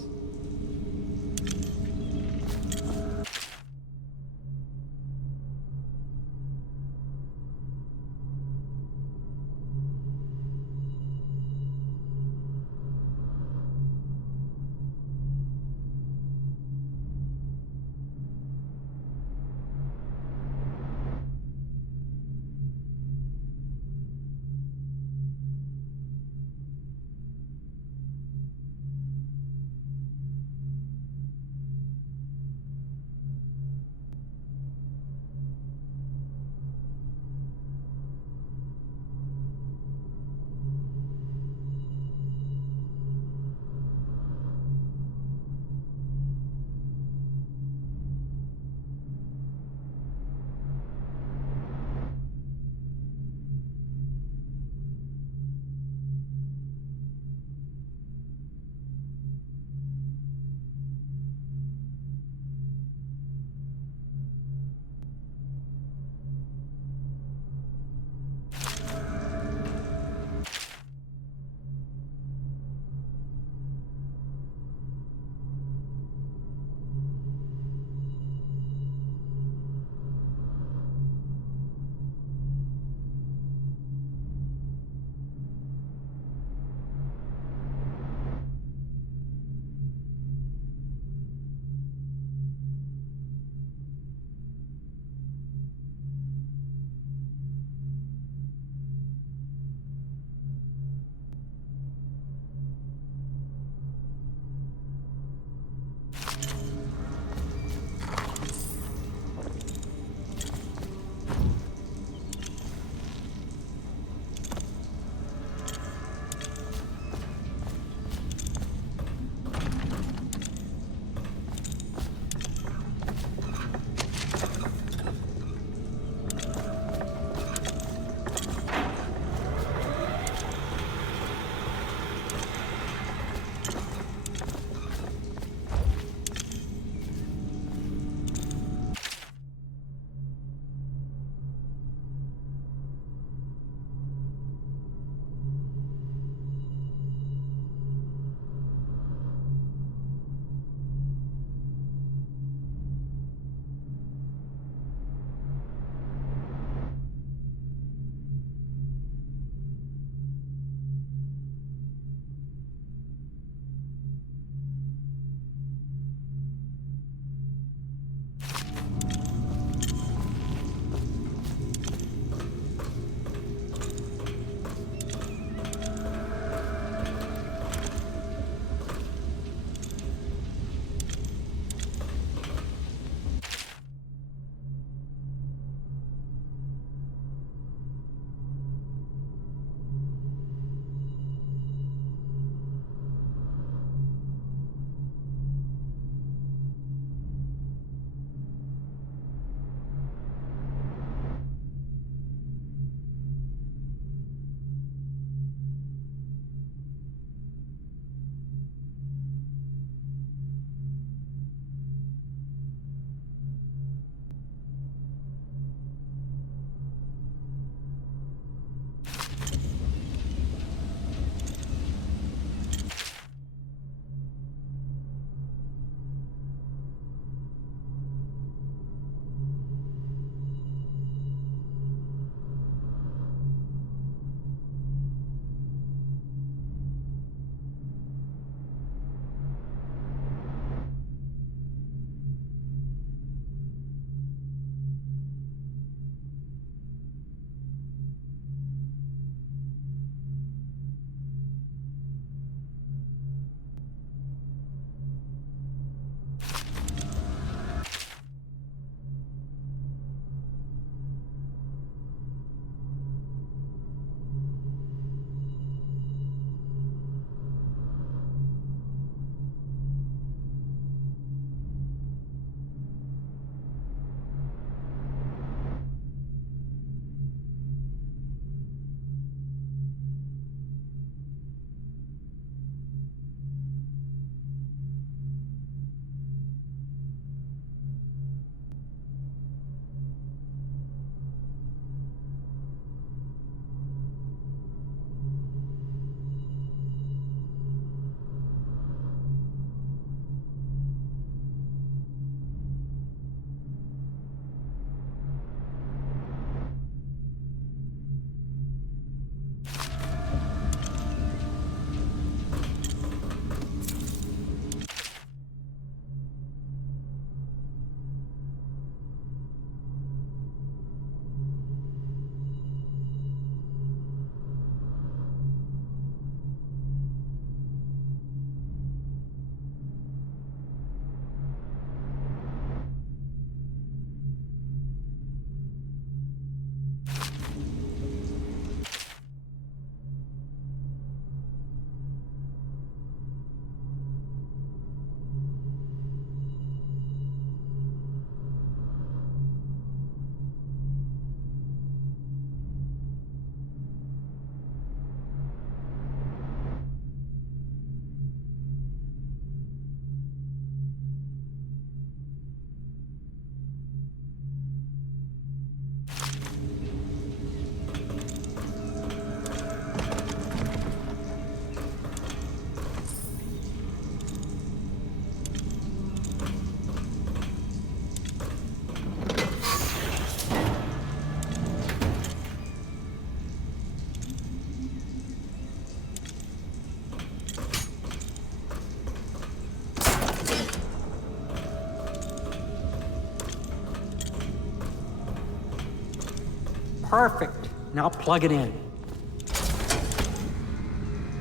Perfect. Now plug it in.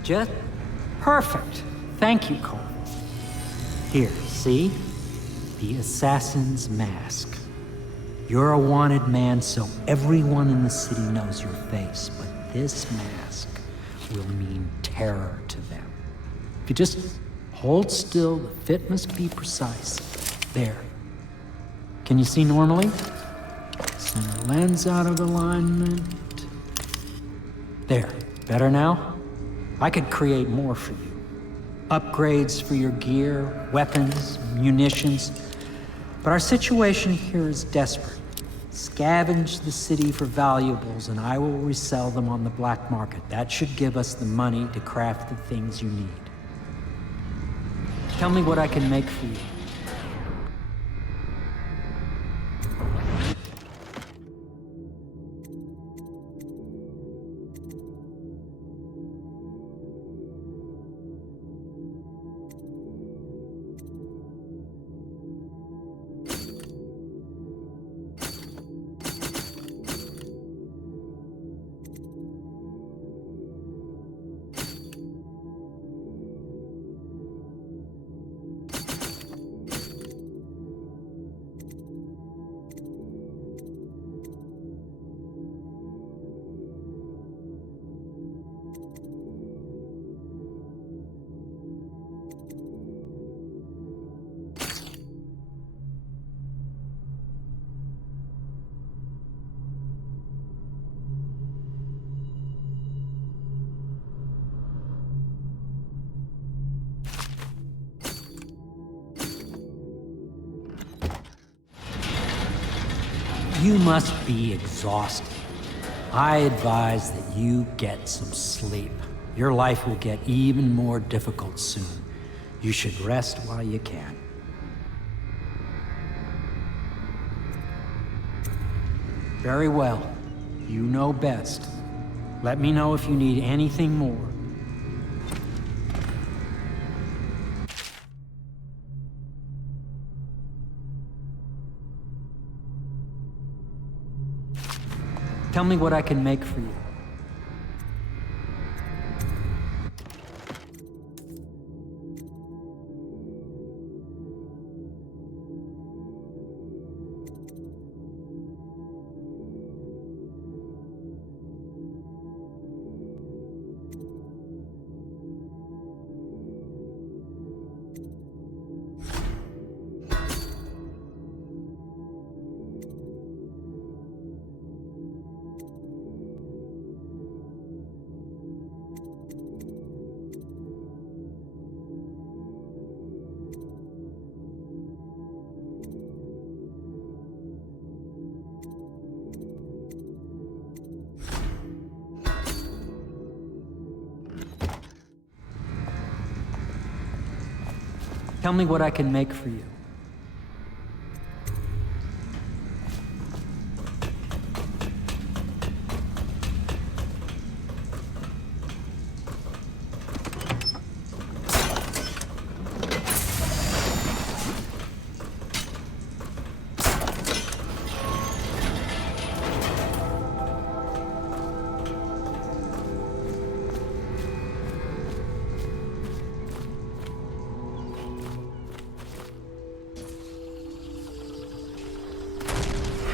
Just perfect. Thank you, Cole. Here, see? The assassin's mask. You're a wanted man, so everyone in the city knows your face, but this mask will mean terror to them. If you just hold still, the fit must be precise. There. Can you see normally? Center lens out of alignment. There. Better now? I could create more for you. Upgrades for your gear, weapons, munitions. But our situation here is desperate. Scavenge the city for valuables and I will resell them on the black market. That should give us the money to craft the things you need. Tell me what I can make for you. You must be exhausted. I advise that you get some sleep. Your life will get even more difficult soon. You should rest while you can. Very well. You know best. Let me know if you need anything more. Tell me what I can make for you. Tell me what I can make for you.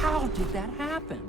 How did that happen?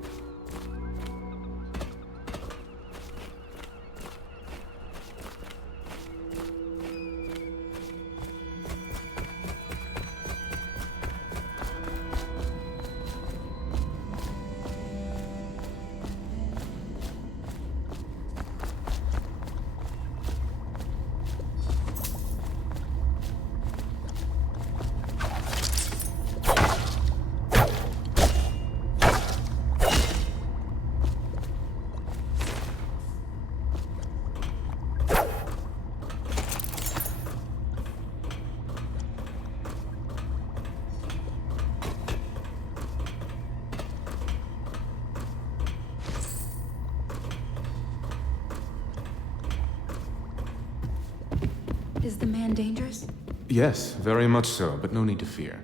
Is the man dangerous? Yes, very much so, but no need to fear.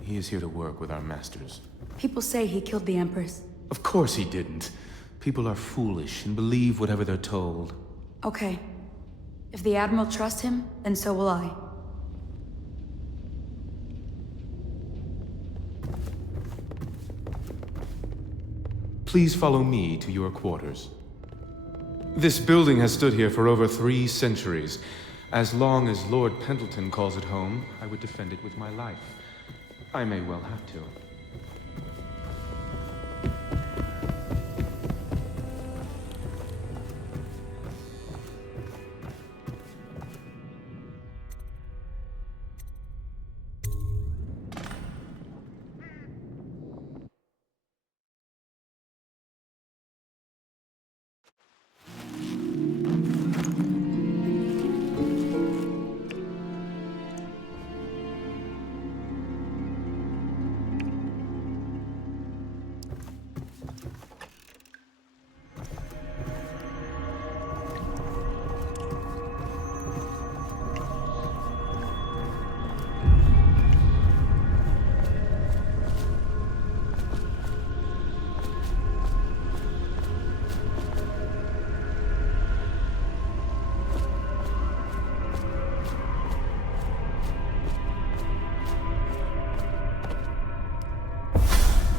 He is here to work with our masters. People say he killed the Empress. Of course he didn't. People are foolish and believe whatever they're told. Okay. If the Admiral trusts him, then so will I. Please follow me to your quarters. This building has stood here for over 3 centuries. As long as Lord Pendleton calls it home, I would defend it with my life. I may well have to.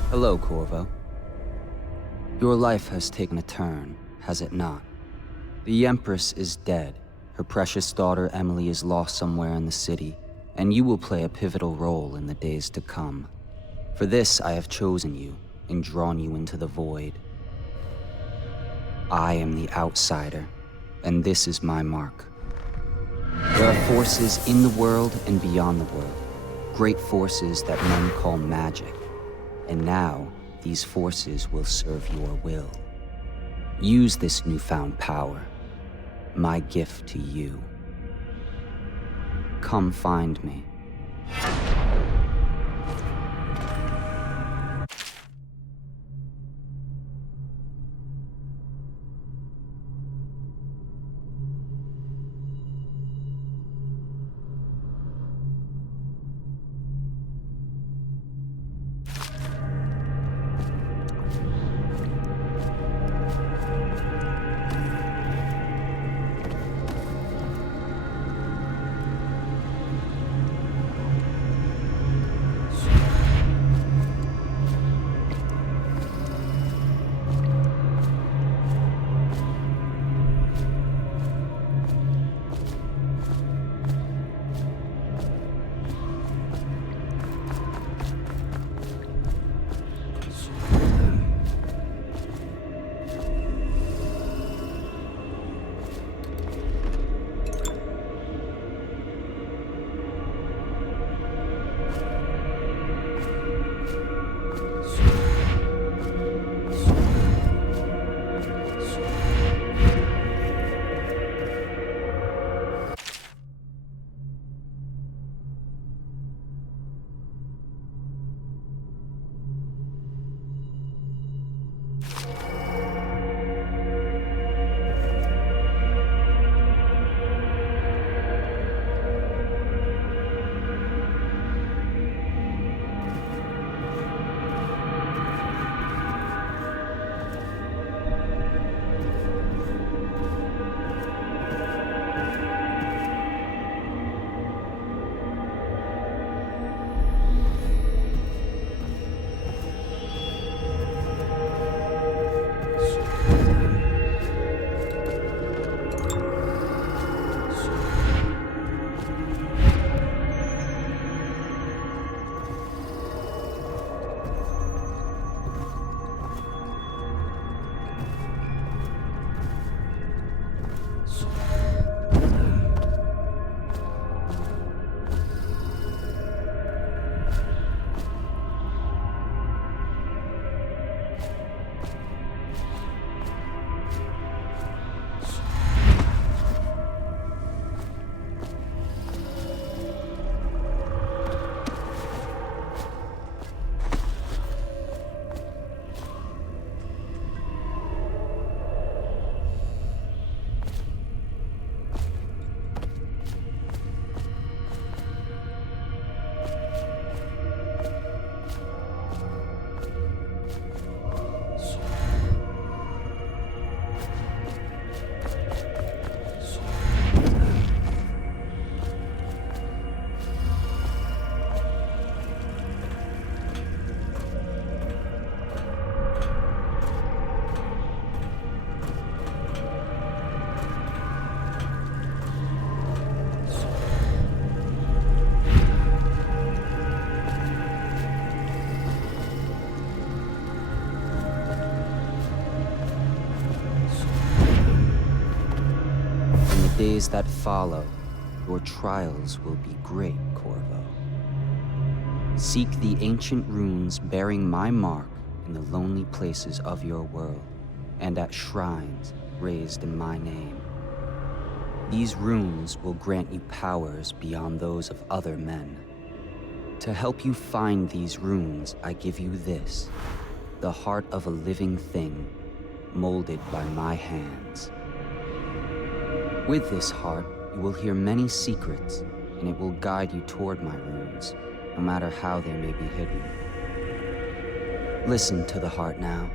Hello, Corvo. Your life has taken a turn, has it not? The Empress is dead. Her precious daughter Emily is lost somewhere in the city, and you will play a pivotal role in the days to come. For this, I have chosen you and drawn you into the void. I am the outsider, and this is my mark. There are forces in the world and beyond the world, great forces that men call magic. And now, these forces will serve your will. Use this newfound power, my gift to you. Come find me. days that follow, your trials will be great, Corvo. Seek the ancient runes bearing my mark in the lonely places of your world, and at shrines raised in my name. These runes will grant you powers beyond those of other men. To help you find these runes, I give you this, the heart of a living thing, molded by my hands. With this heart, you will hear many secrets, and it will guide you toward my runes, no matter how they may be hidden. Listen to the heart now,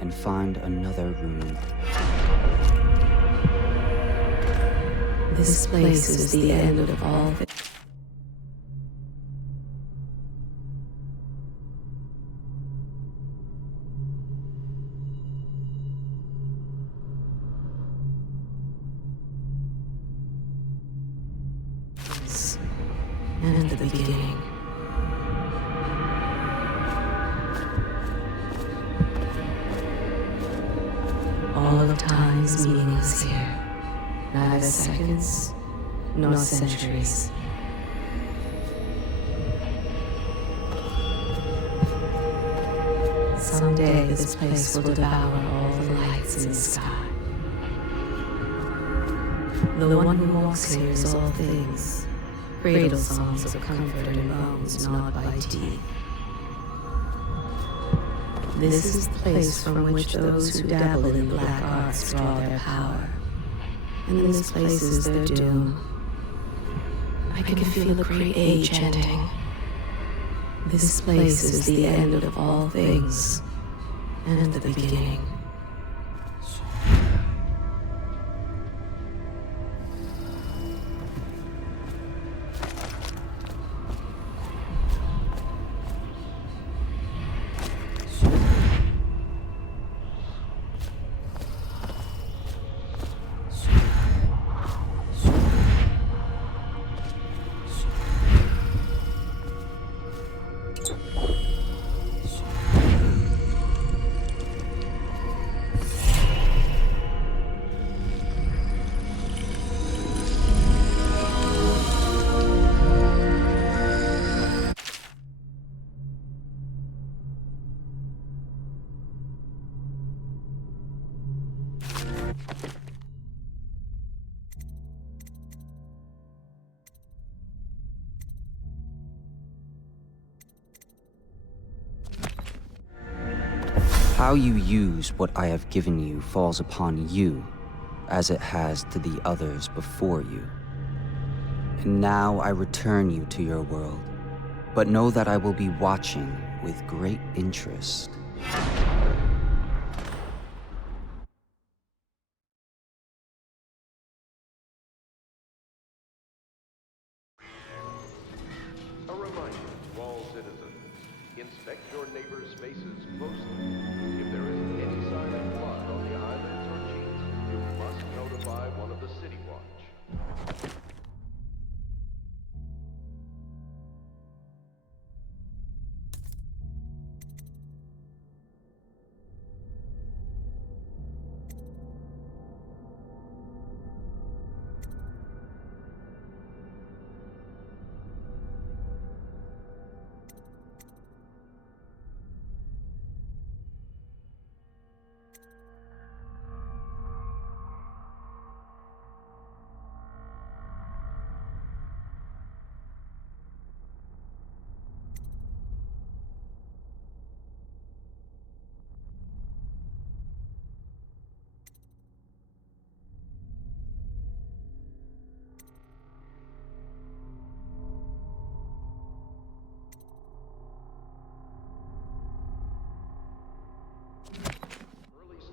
and find another rune. This place is the end of all things. And the beginning. All of time is meaningless here. Neither seconds nor centuries. Someday this place will devour all the lights in the sky. The one who walks here is all things. Cradle songs of comfort and bones gnawed by teeth. This is the place from which those who dabble in black arts draw their power. And this place is their doom. I can feel a great age ending. This place is the end of all things, and the beginning. How you use what I have given you falls upon you, as it has to the others before you. And now I return you to your world, but know that I will be watching with great interest. A reminder to all citizens, inspect your neighbors' faces closely. If there is any sign of blood on the eyelids or cheeks, you must notify one of the City Watch.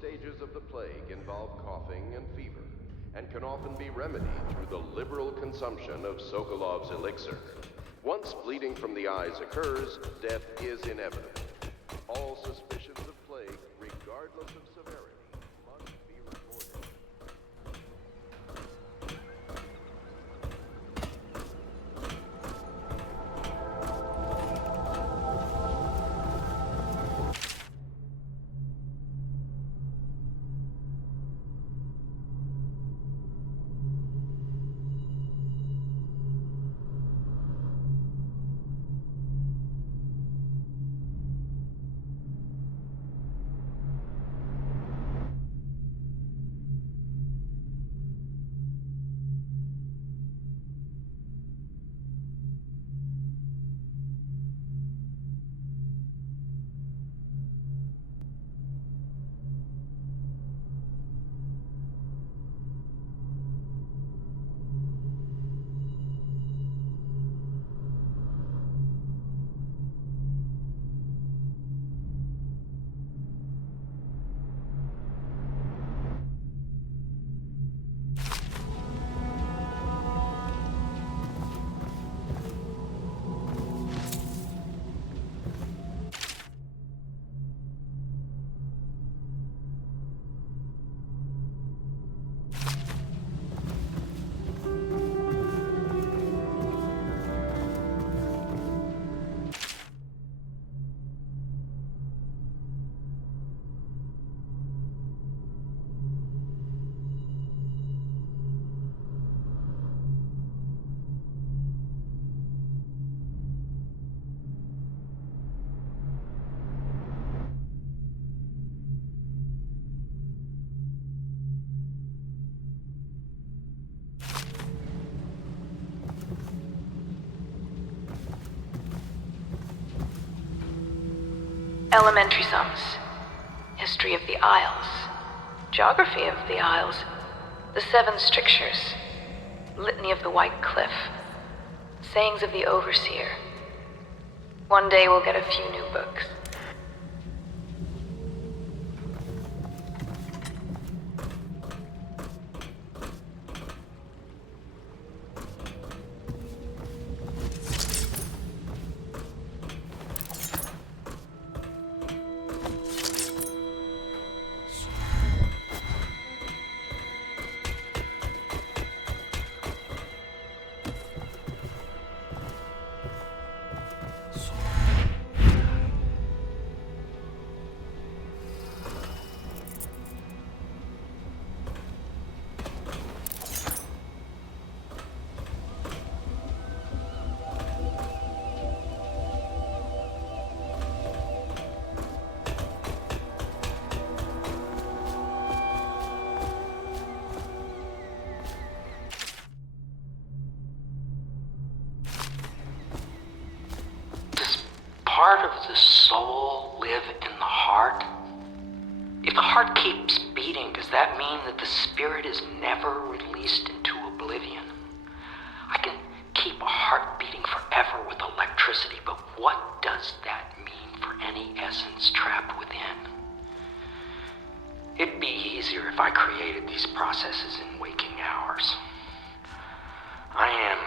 Stages of the plague involve coughing and fever, and can often be remedied through the liberal consumption of Sokolov's elixir. Once bleeding from the eyes occurs, death is inevitable. All suspicions of plague, regardless of severity, must be reported. Elementary sums. History of the Isles. Geography of the Isles. The Seven Strictures. Litany of the White Cliff. Sayings of the Overseer. One day we'll get a few new books. Part of the soul live in the heart? If the heart keeps beating, does that mean that the spirit is never released into oblivion? I can keep a heart beating forever with electricity, but what does that mean for any essence trapped within? It'd be easier if I created these processes in waking hours. I am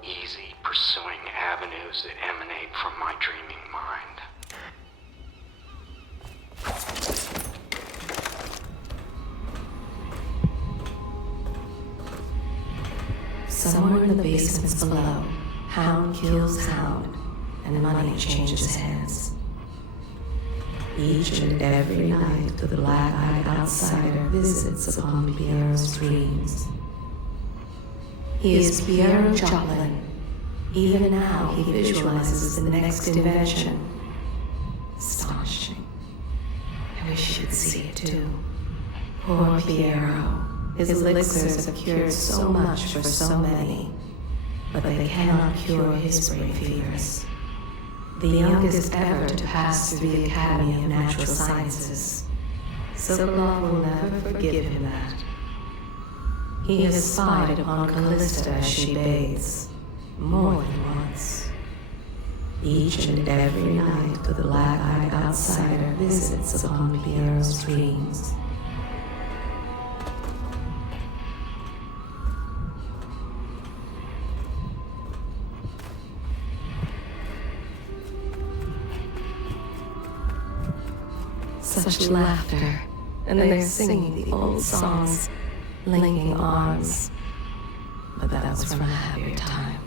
uneasy pursuing avenues that emanate from my dreaming mind. Somewhere in the basements below, hound kills hound, and money changes hands. Each and every night, the black-eyed outsider visits upon Pierre's dreams. He is Pierre Joplin. Even now, he visualizes the next invention. Astonishing. I wish you'd see it too. Poor Piero. His elixirs have cured so much for so many, but they cannot cure his brain fevers. The youngest ever to pass through the Academy of Natural Sciences. Sokolov will never forgive him that. He has spied upon Callista as she bathes, more than once. Each and every night, the black-eyed outsider visits upon Pierre's dreams. Such laughter, and they're singing the old songs, linking arms. But that was from a happier time.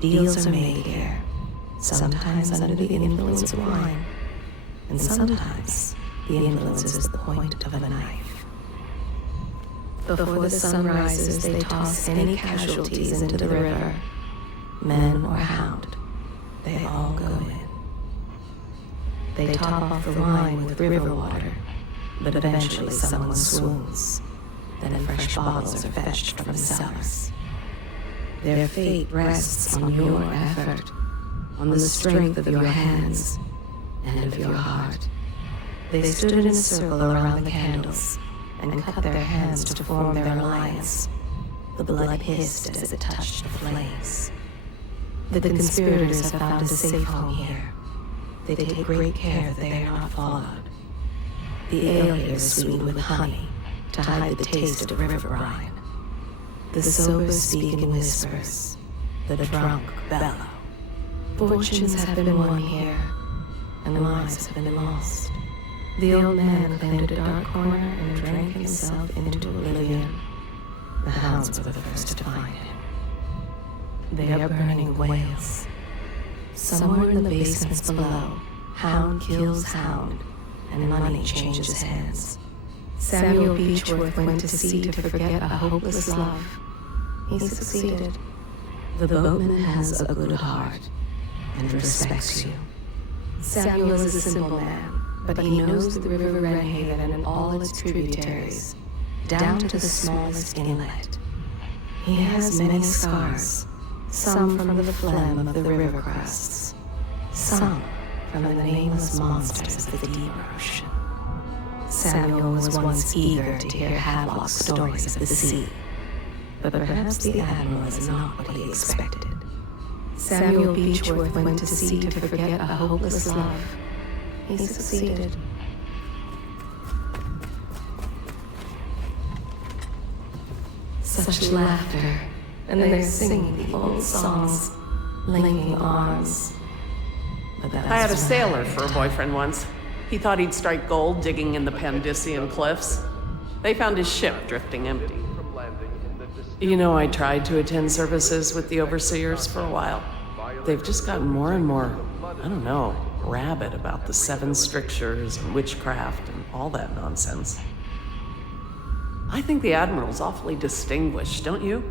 Deals are made here, sometimes under the influence of wine, and sometimes the influence is the point of a knife. Before the sun rises, they toss any casualties into the river, men or hound. They all go in. They top off the wine with river water, but eventually someone swoons. Then fresh bottles are fetched from the cellars. Their fate rests on your effort, on the strength of your hands and of your heart. They stood in a circle around the candles and cut their hands to form their alliance, The blood hissed as it touched the flames. The conspirators have found a safe home here. They take great care that they are not followed. The ale here is sweetened with honey to hide the taste of river brine. The sober speak in whispers. The drunk bellow. Fortunes have been won here, and lives have been lost. The old man claimed a dark corner and drank himself into oblivion. The hounds were the first to find him. They are burning whales. Somewhere in the basements below, hound kills hound, and money changes hands. Samuel Beechworth went to sea to forget a hopeless love. He succeeded. The boatman has a good heart and respects you. Samuel is a simple man, but he knows the River Redhaven and all its tributaries, down to the smallest inlet. He has many scars, some from the phlegm of the river crusts, some from the nameless monsters of the deep ocean. Samuel was once eager to hear Havelock's stories of the sea, but perhaps the Admiral is not what he expected. Samuel Beechworth went to sea to forget a hopeless love. He succeeded. Such laughter, and they're singing the old songs, linking arms. But I had a sailor for a boyfriend once. He thought he'd strike gold digging in the Pandician cliffs. They found his ship drifting empty. You know, I tried to attend services with the overseers for a while. They've just gotten more and more, I don't know, rabid about the 7 strictures and witchcraft and all that nonsense. I think the Admiral's awfully distinguished, don't you?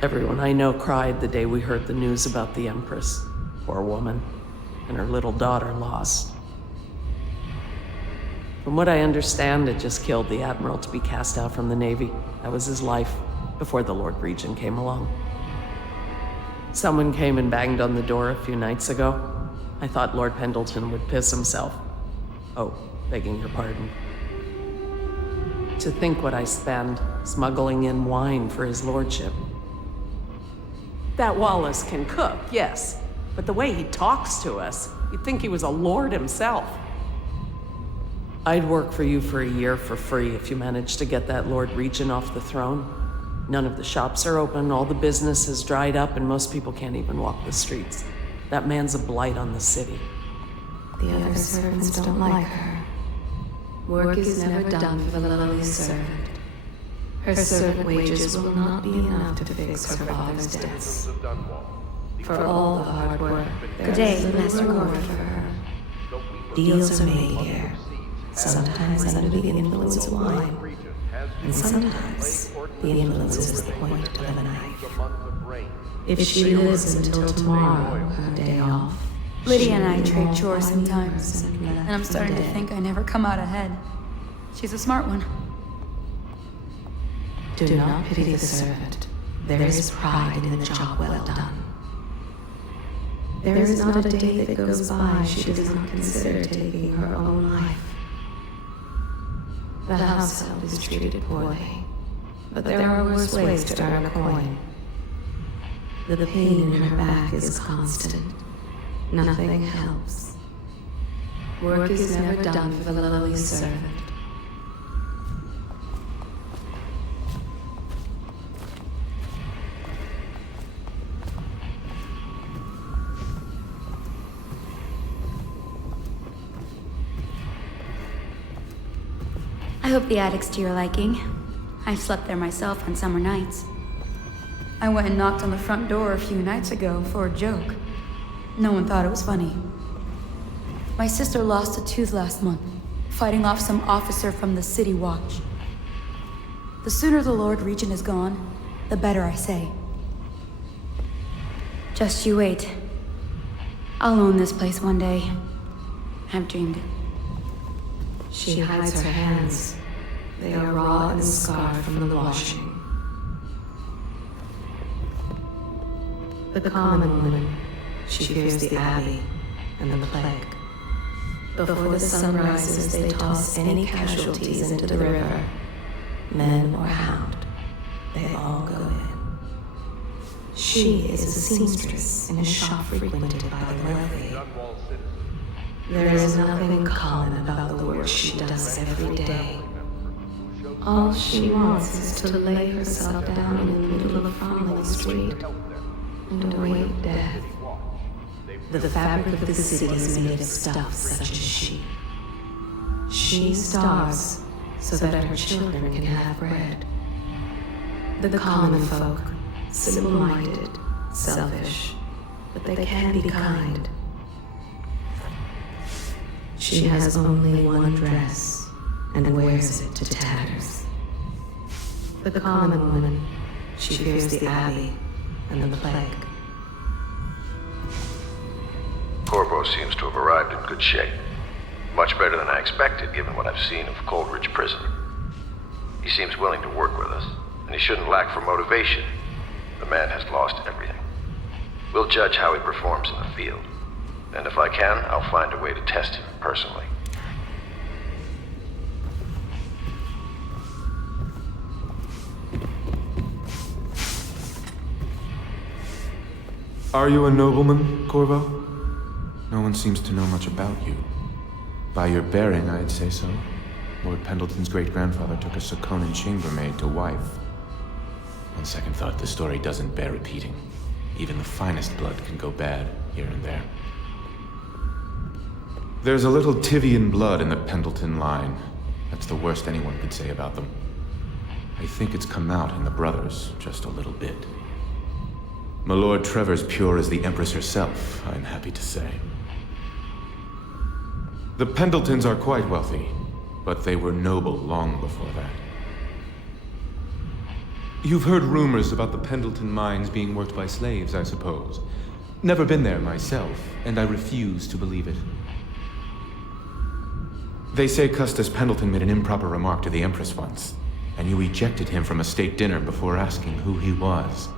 Everyone I know cried the day we heard the news about the Empress. Poor woman. And her little daughter lost. From what I understand, it just killed the Admiral to be cast out from the Navy. That was his life, before the Lord Regent came along. Someone came and banged on the door a few nights ago. I thought Lord Pendleton would piss himself. Oh, begging your pardon. To think what I spend smuggling in wine for his lordship. That Wallace can cook, yes, but the way he talks to us, you'd think he was a lord himself. I'd work for you for a year for free if you managed to get that Lord Regent off the throne. None of the shops are open, all the business has dried up, and most people can't even walk the streets. That man's a blight on the city. The other servants don't like her. Work is never done for the lowly servant. Her servant wages will not be enough to fix her father's debts. For all the hard work, Good day, Master reward for her. Deals are made here, sometimes under the influence of wine, and sometimes the influence is the point of a knife. If she lives until tomorrow, her day off, Lydia and I trade chores sometimes, and I'm starting to think I never come out ahead. She's a smart one. do not pity the servant. There is pride in the job well done. There is not a day that goes by she does not consider taking her own life. The household is treated poorly, but there are worse ways to earn a coin. The pain in her back is constant. Nothing helps. Work is never done for the lowly servant. I hope the attic's to your liking. I've slept there myself on summer nights. I went and knocked on the front door a few nights ago for a joke. No one thought it was funny. My sister lost a tooth last month, fighting off some officer from the City Watch. The sooner the Lord Regent is gone, the better, I say. Just you wait. I'll own this place one day. I've dreamed it. She hides her hands. They are raw and scarred from the washing. The common woman, she fears the Abbey and the plague. Before the sun rises, they toss any casualties into the river, men or hound, they all go in. She is a seamstress in a shop frequented by the wealthy. There is nothing common about the work she does every day. All she wants is to lay herself down in the middle of Farming Street and await death. The fabric of the city is made of stuff such as she. She starves so that her children can have bread. The common folk, simple-minded, selfish, but they can be kind. She has only one dress and wears it to tatters. The common woman, she fears the Abbey and the plague. Corvo seems to have arrived in good shape. Much better than I expected, given what I've seen of Coleridge Prison. He seems willing to work with us, and he shouldn't lack for motivation. The man has lost everything. We'll judge how he performs in the field. And if I can, I'll find a way to test him personally. Are you a nobleman, Corvo? No one seems to know much about you. By your bearing, I'd say so. Lord Pendleton's great-grandfather took a Sokonan chambermaid to wife. On second thought, the story doesn't bear repeating. Even the finest blood can go bad, here and there. There's a little Tivian blood in the Pendleton line. That's the worst anyone could say about them. I think it's come out in the brothers, just a little bit. My Lord Trevor's pure as the Empress herself, I'm happy to say. The Pendletons are quite wealthy, but they were noble long before that. You've heard rumors about the Pendleton mines being worked by slaves, I suppose. Never been there myself, and I refuse to believe it. They say Custis Pendleton made an improper remark to the Empress once, and you ejected him from a state dinner before asking who he was.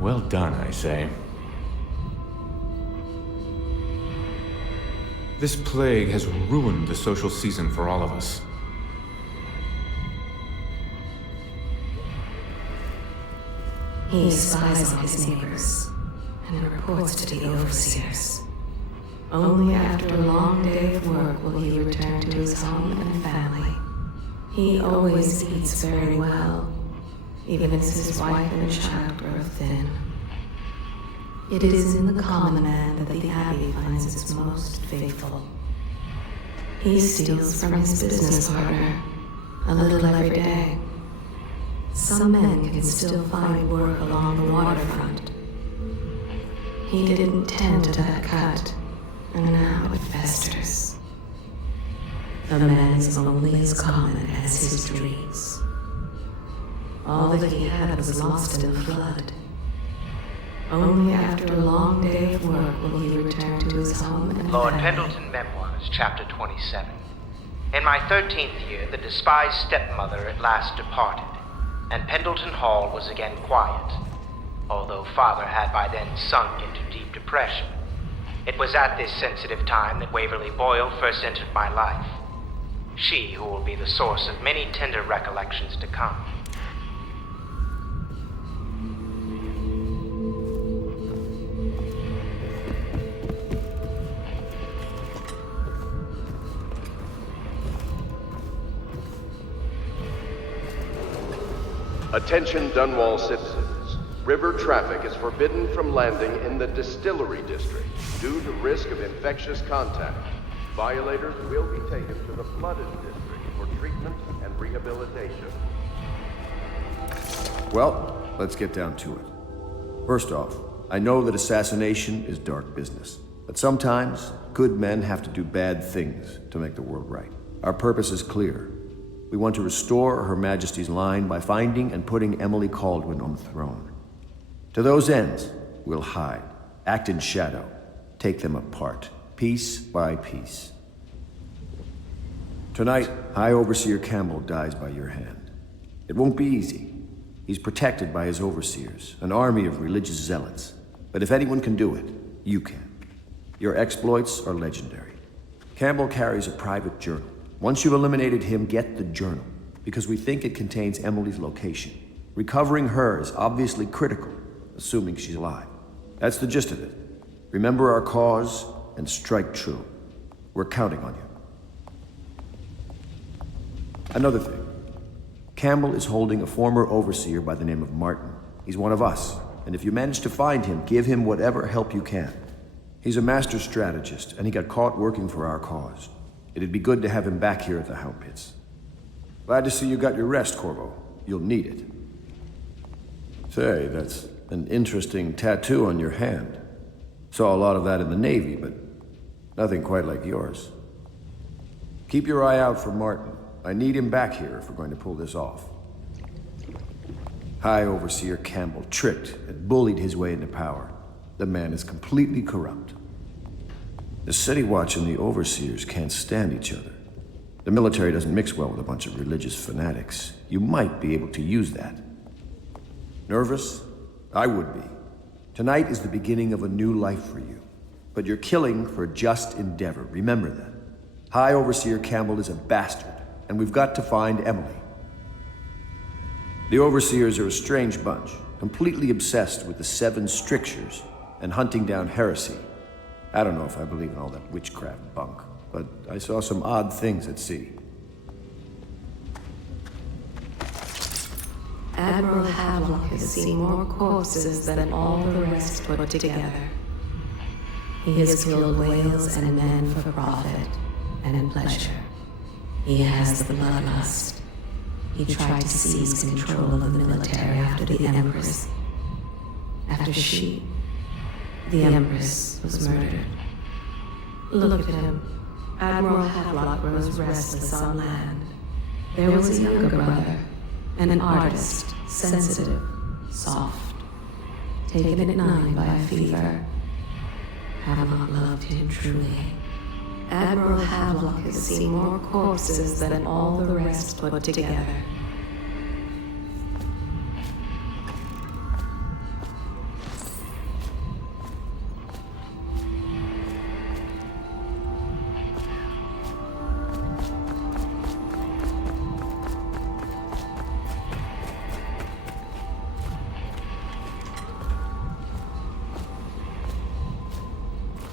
Well done, I say. This plague has ruined the social season for all of us. He spies on his neighbors and reports to the overseers. Only after a long day of work will he return to his home and family. He always eats very well, even as his wife and child grow thin. It is in the common man that the Abbey finds its most faithful. He steals from his business partner, a little every day. Some men can still find work along the waterfront. He didn't tend to that cut, and now it festers. A man is only as common as his dreams. All that he had was lost in the flood. Only after a long day of work will he return to his home and Lord family. Pendleton Memoirs, Chapter 27. In my 13th year, the despised stepmother at last departed, and Pendleton Hall was again quiet, although Father had by then sunk into deep depression. It was at this sensitive time that Waverly Boyle first entered my life. She who will be the source of many tender recollections to come. Attention Dunwall citizens. River traffic is forbidden from landing in the Distillery District due to risk of infectious contact. Violators will be taken to the Flooded District for treatment and rehabilitation. Well, let's get down to it. First off, I know that assassination is dark business, but sometimes good men have to do bad things to make the world right. Our purpose is clear. We want to restore Her Majesty's line by finding and putting Emily Caldwin on the throne. To those ends, we'll hide, act in shadow, take them apart, piece by piece. Tonight, High Overseer Campbell dies by your hand. It won't be easy. He's protected by his overseers, an army of religious zealots. But if anyone can do it, you can. Your exploits are legendary. Campbell carries a private journal. Once you've eliminated him, get the journal, because we think it contains Emily's location. Recovering her is obviously critical, assuming she's alive. That's the gist of it. Remember our cause and strike true. We're counting on you. Another thing. Campbell is holding a former overseer by the name of Martin. He's one of us, and if you manage to find him, give him whatever help you can. He's a master strategist, and he got caught working for our cause. It'd be good to have him back here at the Hound Pits. Glad to see you got your rest, Corvo. You'll need it. Say, that's an interesting tattoo on your hand. Saw a lot of that in the Navy, but nothing quite like yours. Keep your eye out for Martin. I need him back here if we're going to pull this off. High Overseer Campbell tricked and bullied his way into power. The man is completely corrupt. The City Watch and the Overseers can't stand each other. The military doesn't mix well with a bunch of religious fanatics. You might be able to use that. Nervous? I would be. Tonight is the beginning of a new life for you. But you're killing for just endeavor. Remember that. High Overseer Campbell is a bastard, and we've got to find Emily. The Overseers are a strange bunch, completely obsessed with the 7 strictures and hunting down heresy. I don't know if I believe in all that witchcraft bunk, but I saw some odd things at sea. Admiral Havelock has seen more corpses than all the rest put together. He has killed whales and men for profit and in pleasure. He has the bloodlust. He tried to seize control of the military after the Empress. After she, the Empress, was murdered. Look at him. Admiral Havelock grows restless on land. There was a younger brother, an artist, sensitive, soft, taken at 9 by a fever. Havelock loved him truly. Admiral Havelock has seen more corpses than all the rest put together.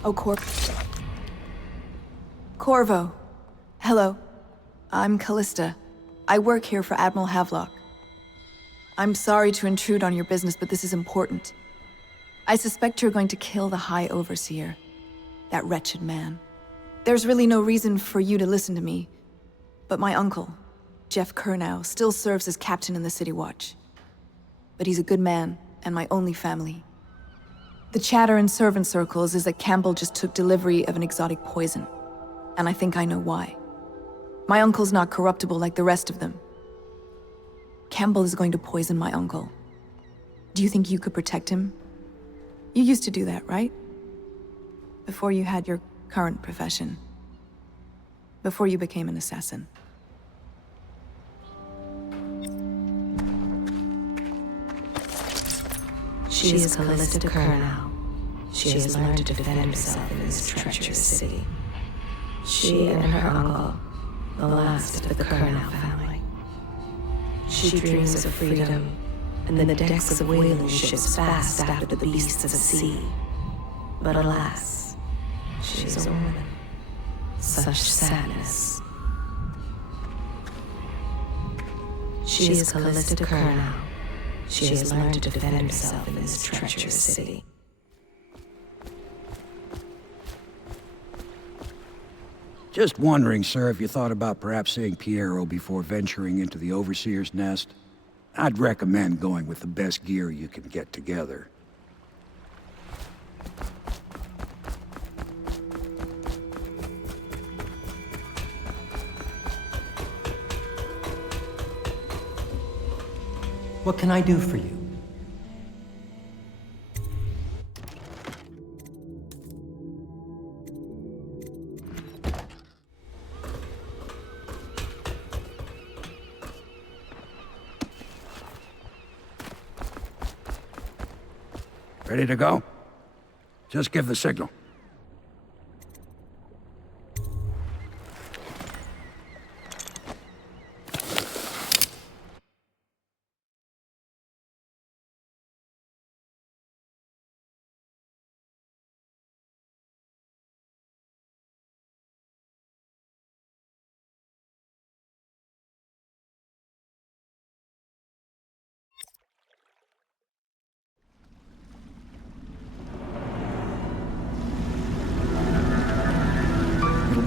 Oh, Corvo. Hello. I'm Callista. I work here for Admiral Havelock. I'm sorry to intrude on your business, but this is important. I suspect you're going to kill the High Overseer. That wretched man. There's really no reason for you to listen to me, but my uncle, Jeff Kernow, still serves as captain in the City Watch. But he's a good man, and my only family. The chatter in servant circles is that Campbell just took delivery of an exotic poison, and I think I know why. My uncle's not corruptible like the rest of them. Campbell is going to poison my uncle. Do you think you could protect him? You used to do that, right? Before you had your current profession. Before you became an assassin. She is Callista Kernow. She has learned to defend herself in this treacherous city. She and her uncle, the last of the Kernow family. She dreams of freedom and the decks of whaling ships fast after the beasts of the sea. But alas, she is a woman. Such sadness. She is Callista Kernow. She has learned to defend herself in this treacherous city. Just wondering, sir, if you thought about perhaps seeing Piero before venturing into the Overseer's nest. I'd recommend going with the best gear you can get together. What can I do for you? Ready to go? Just give the signal.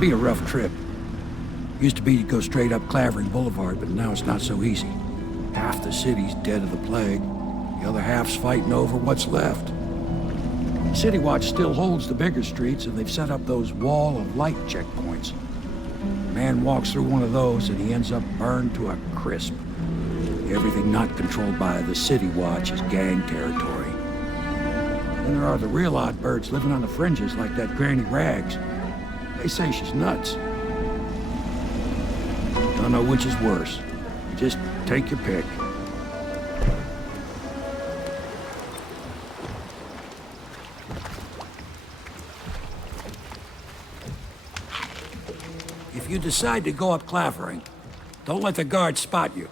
be a rough trip. Used to be to go straight up Clavering Boulevard, but now it's not so easy. Half the city's dead of the plague. The other half's fighting over what's left. City Watch still holds the bigger streets, and they've set up those wall of light checkpoints. A man walks through one of those, and he ends up burned to a crisp. Everything not controlled by the City Watch is gang territory. Then there are the real odd birds living on the fringes, like that Granny Rags. They say she's nuts. Don't know which is worse. You just take your pick. If you decide to go up Clavering, don't let the guards spot you.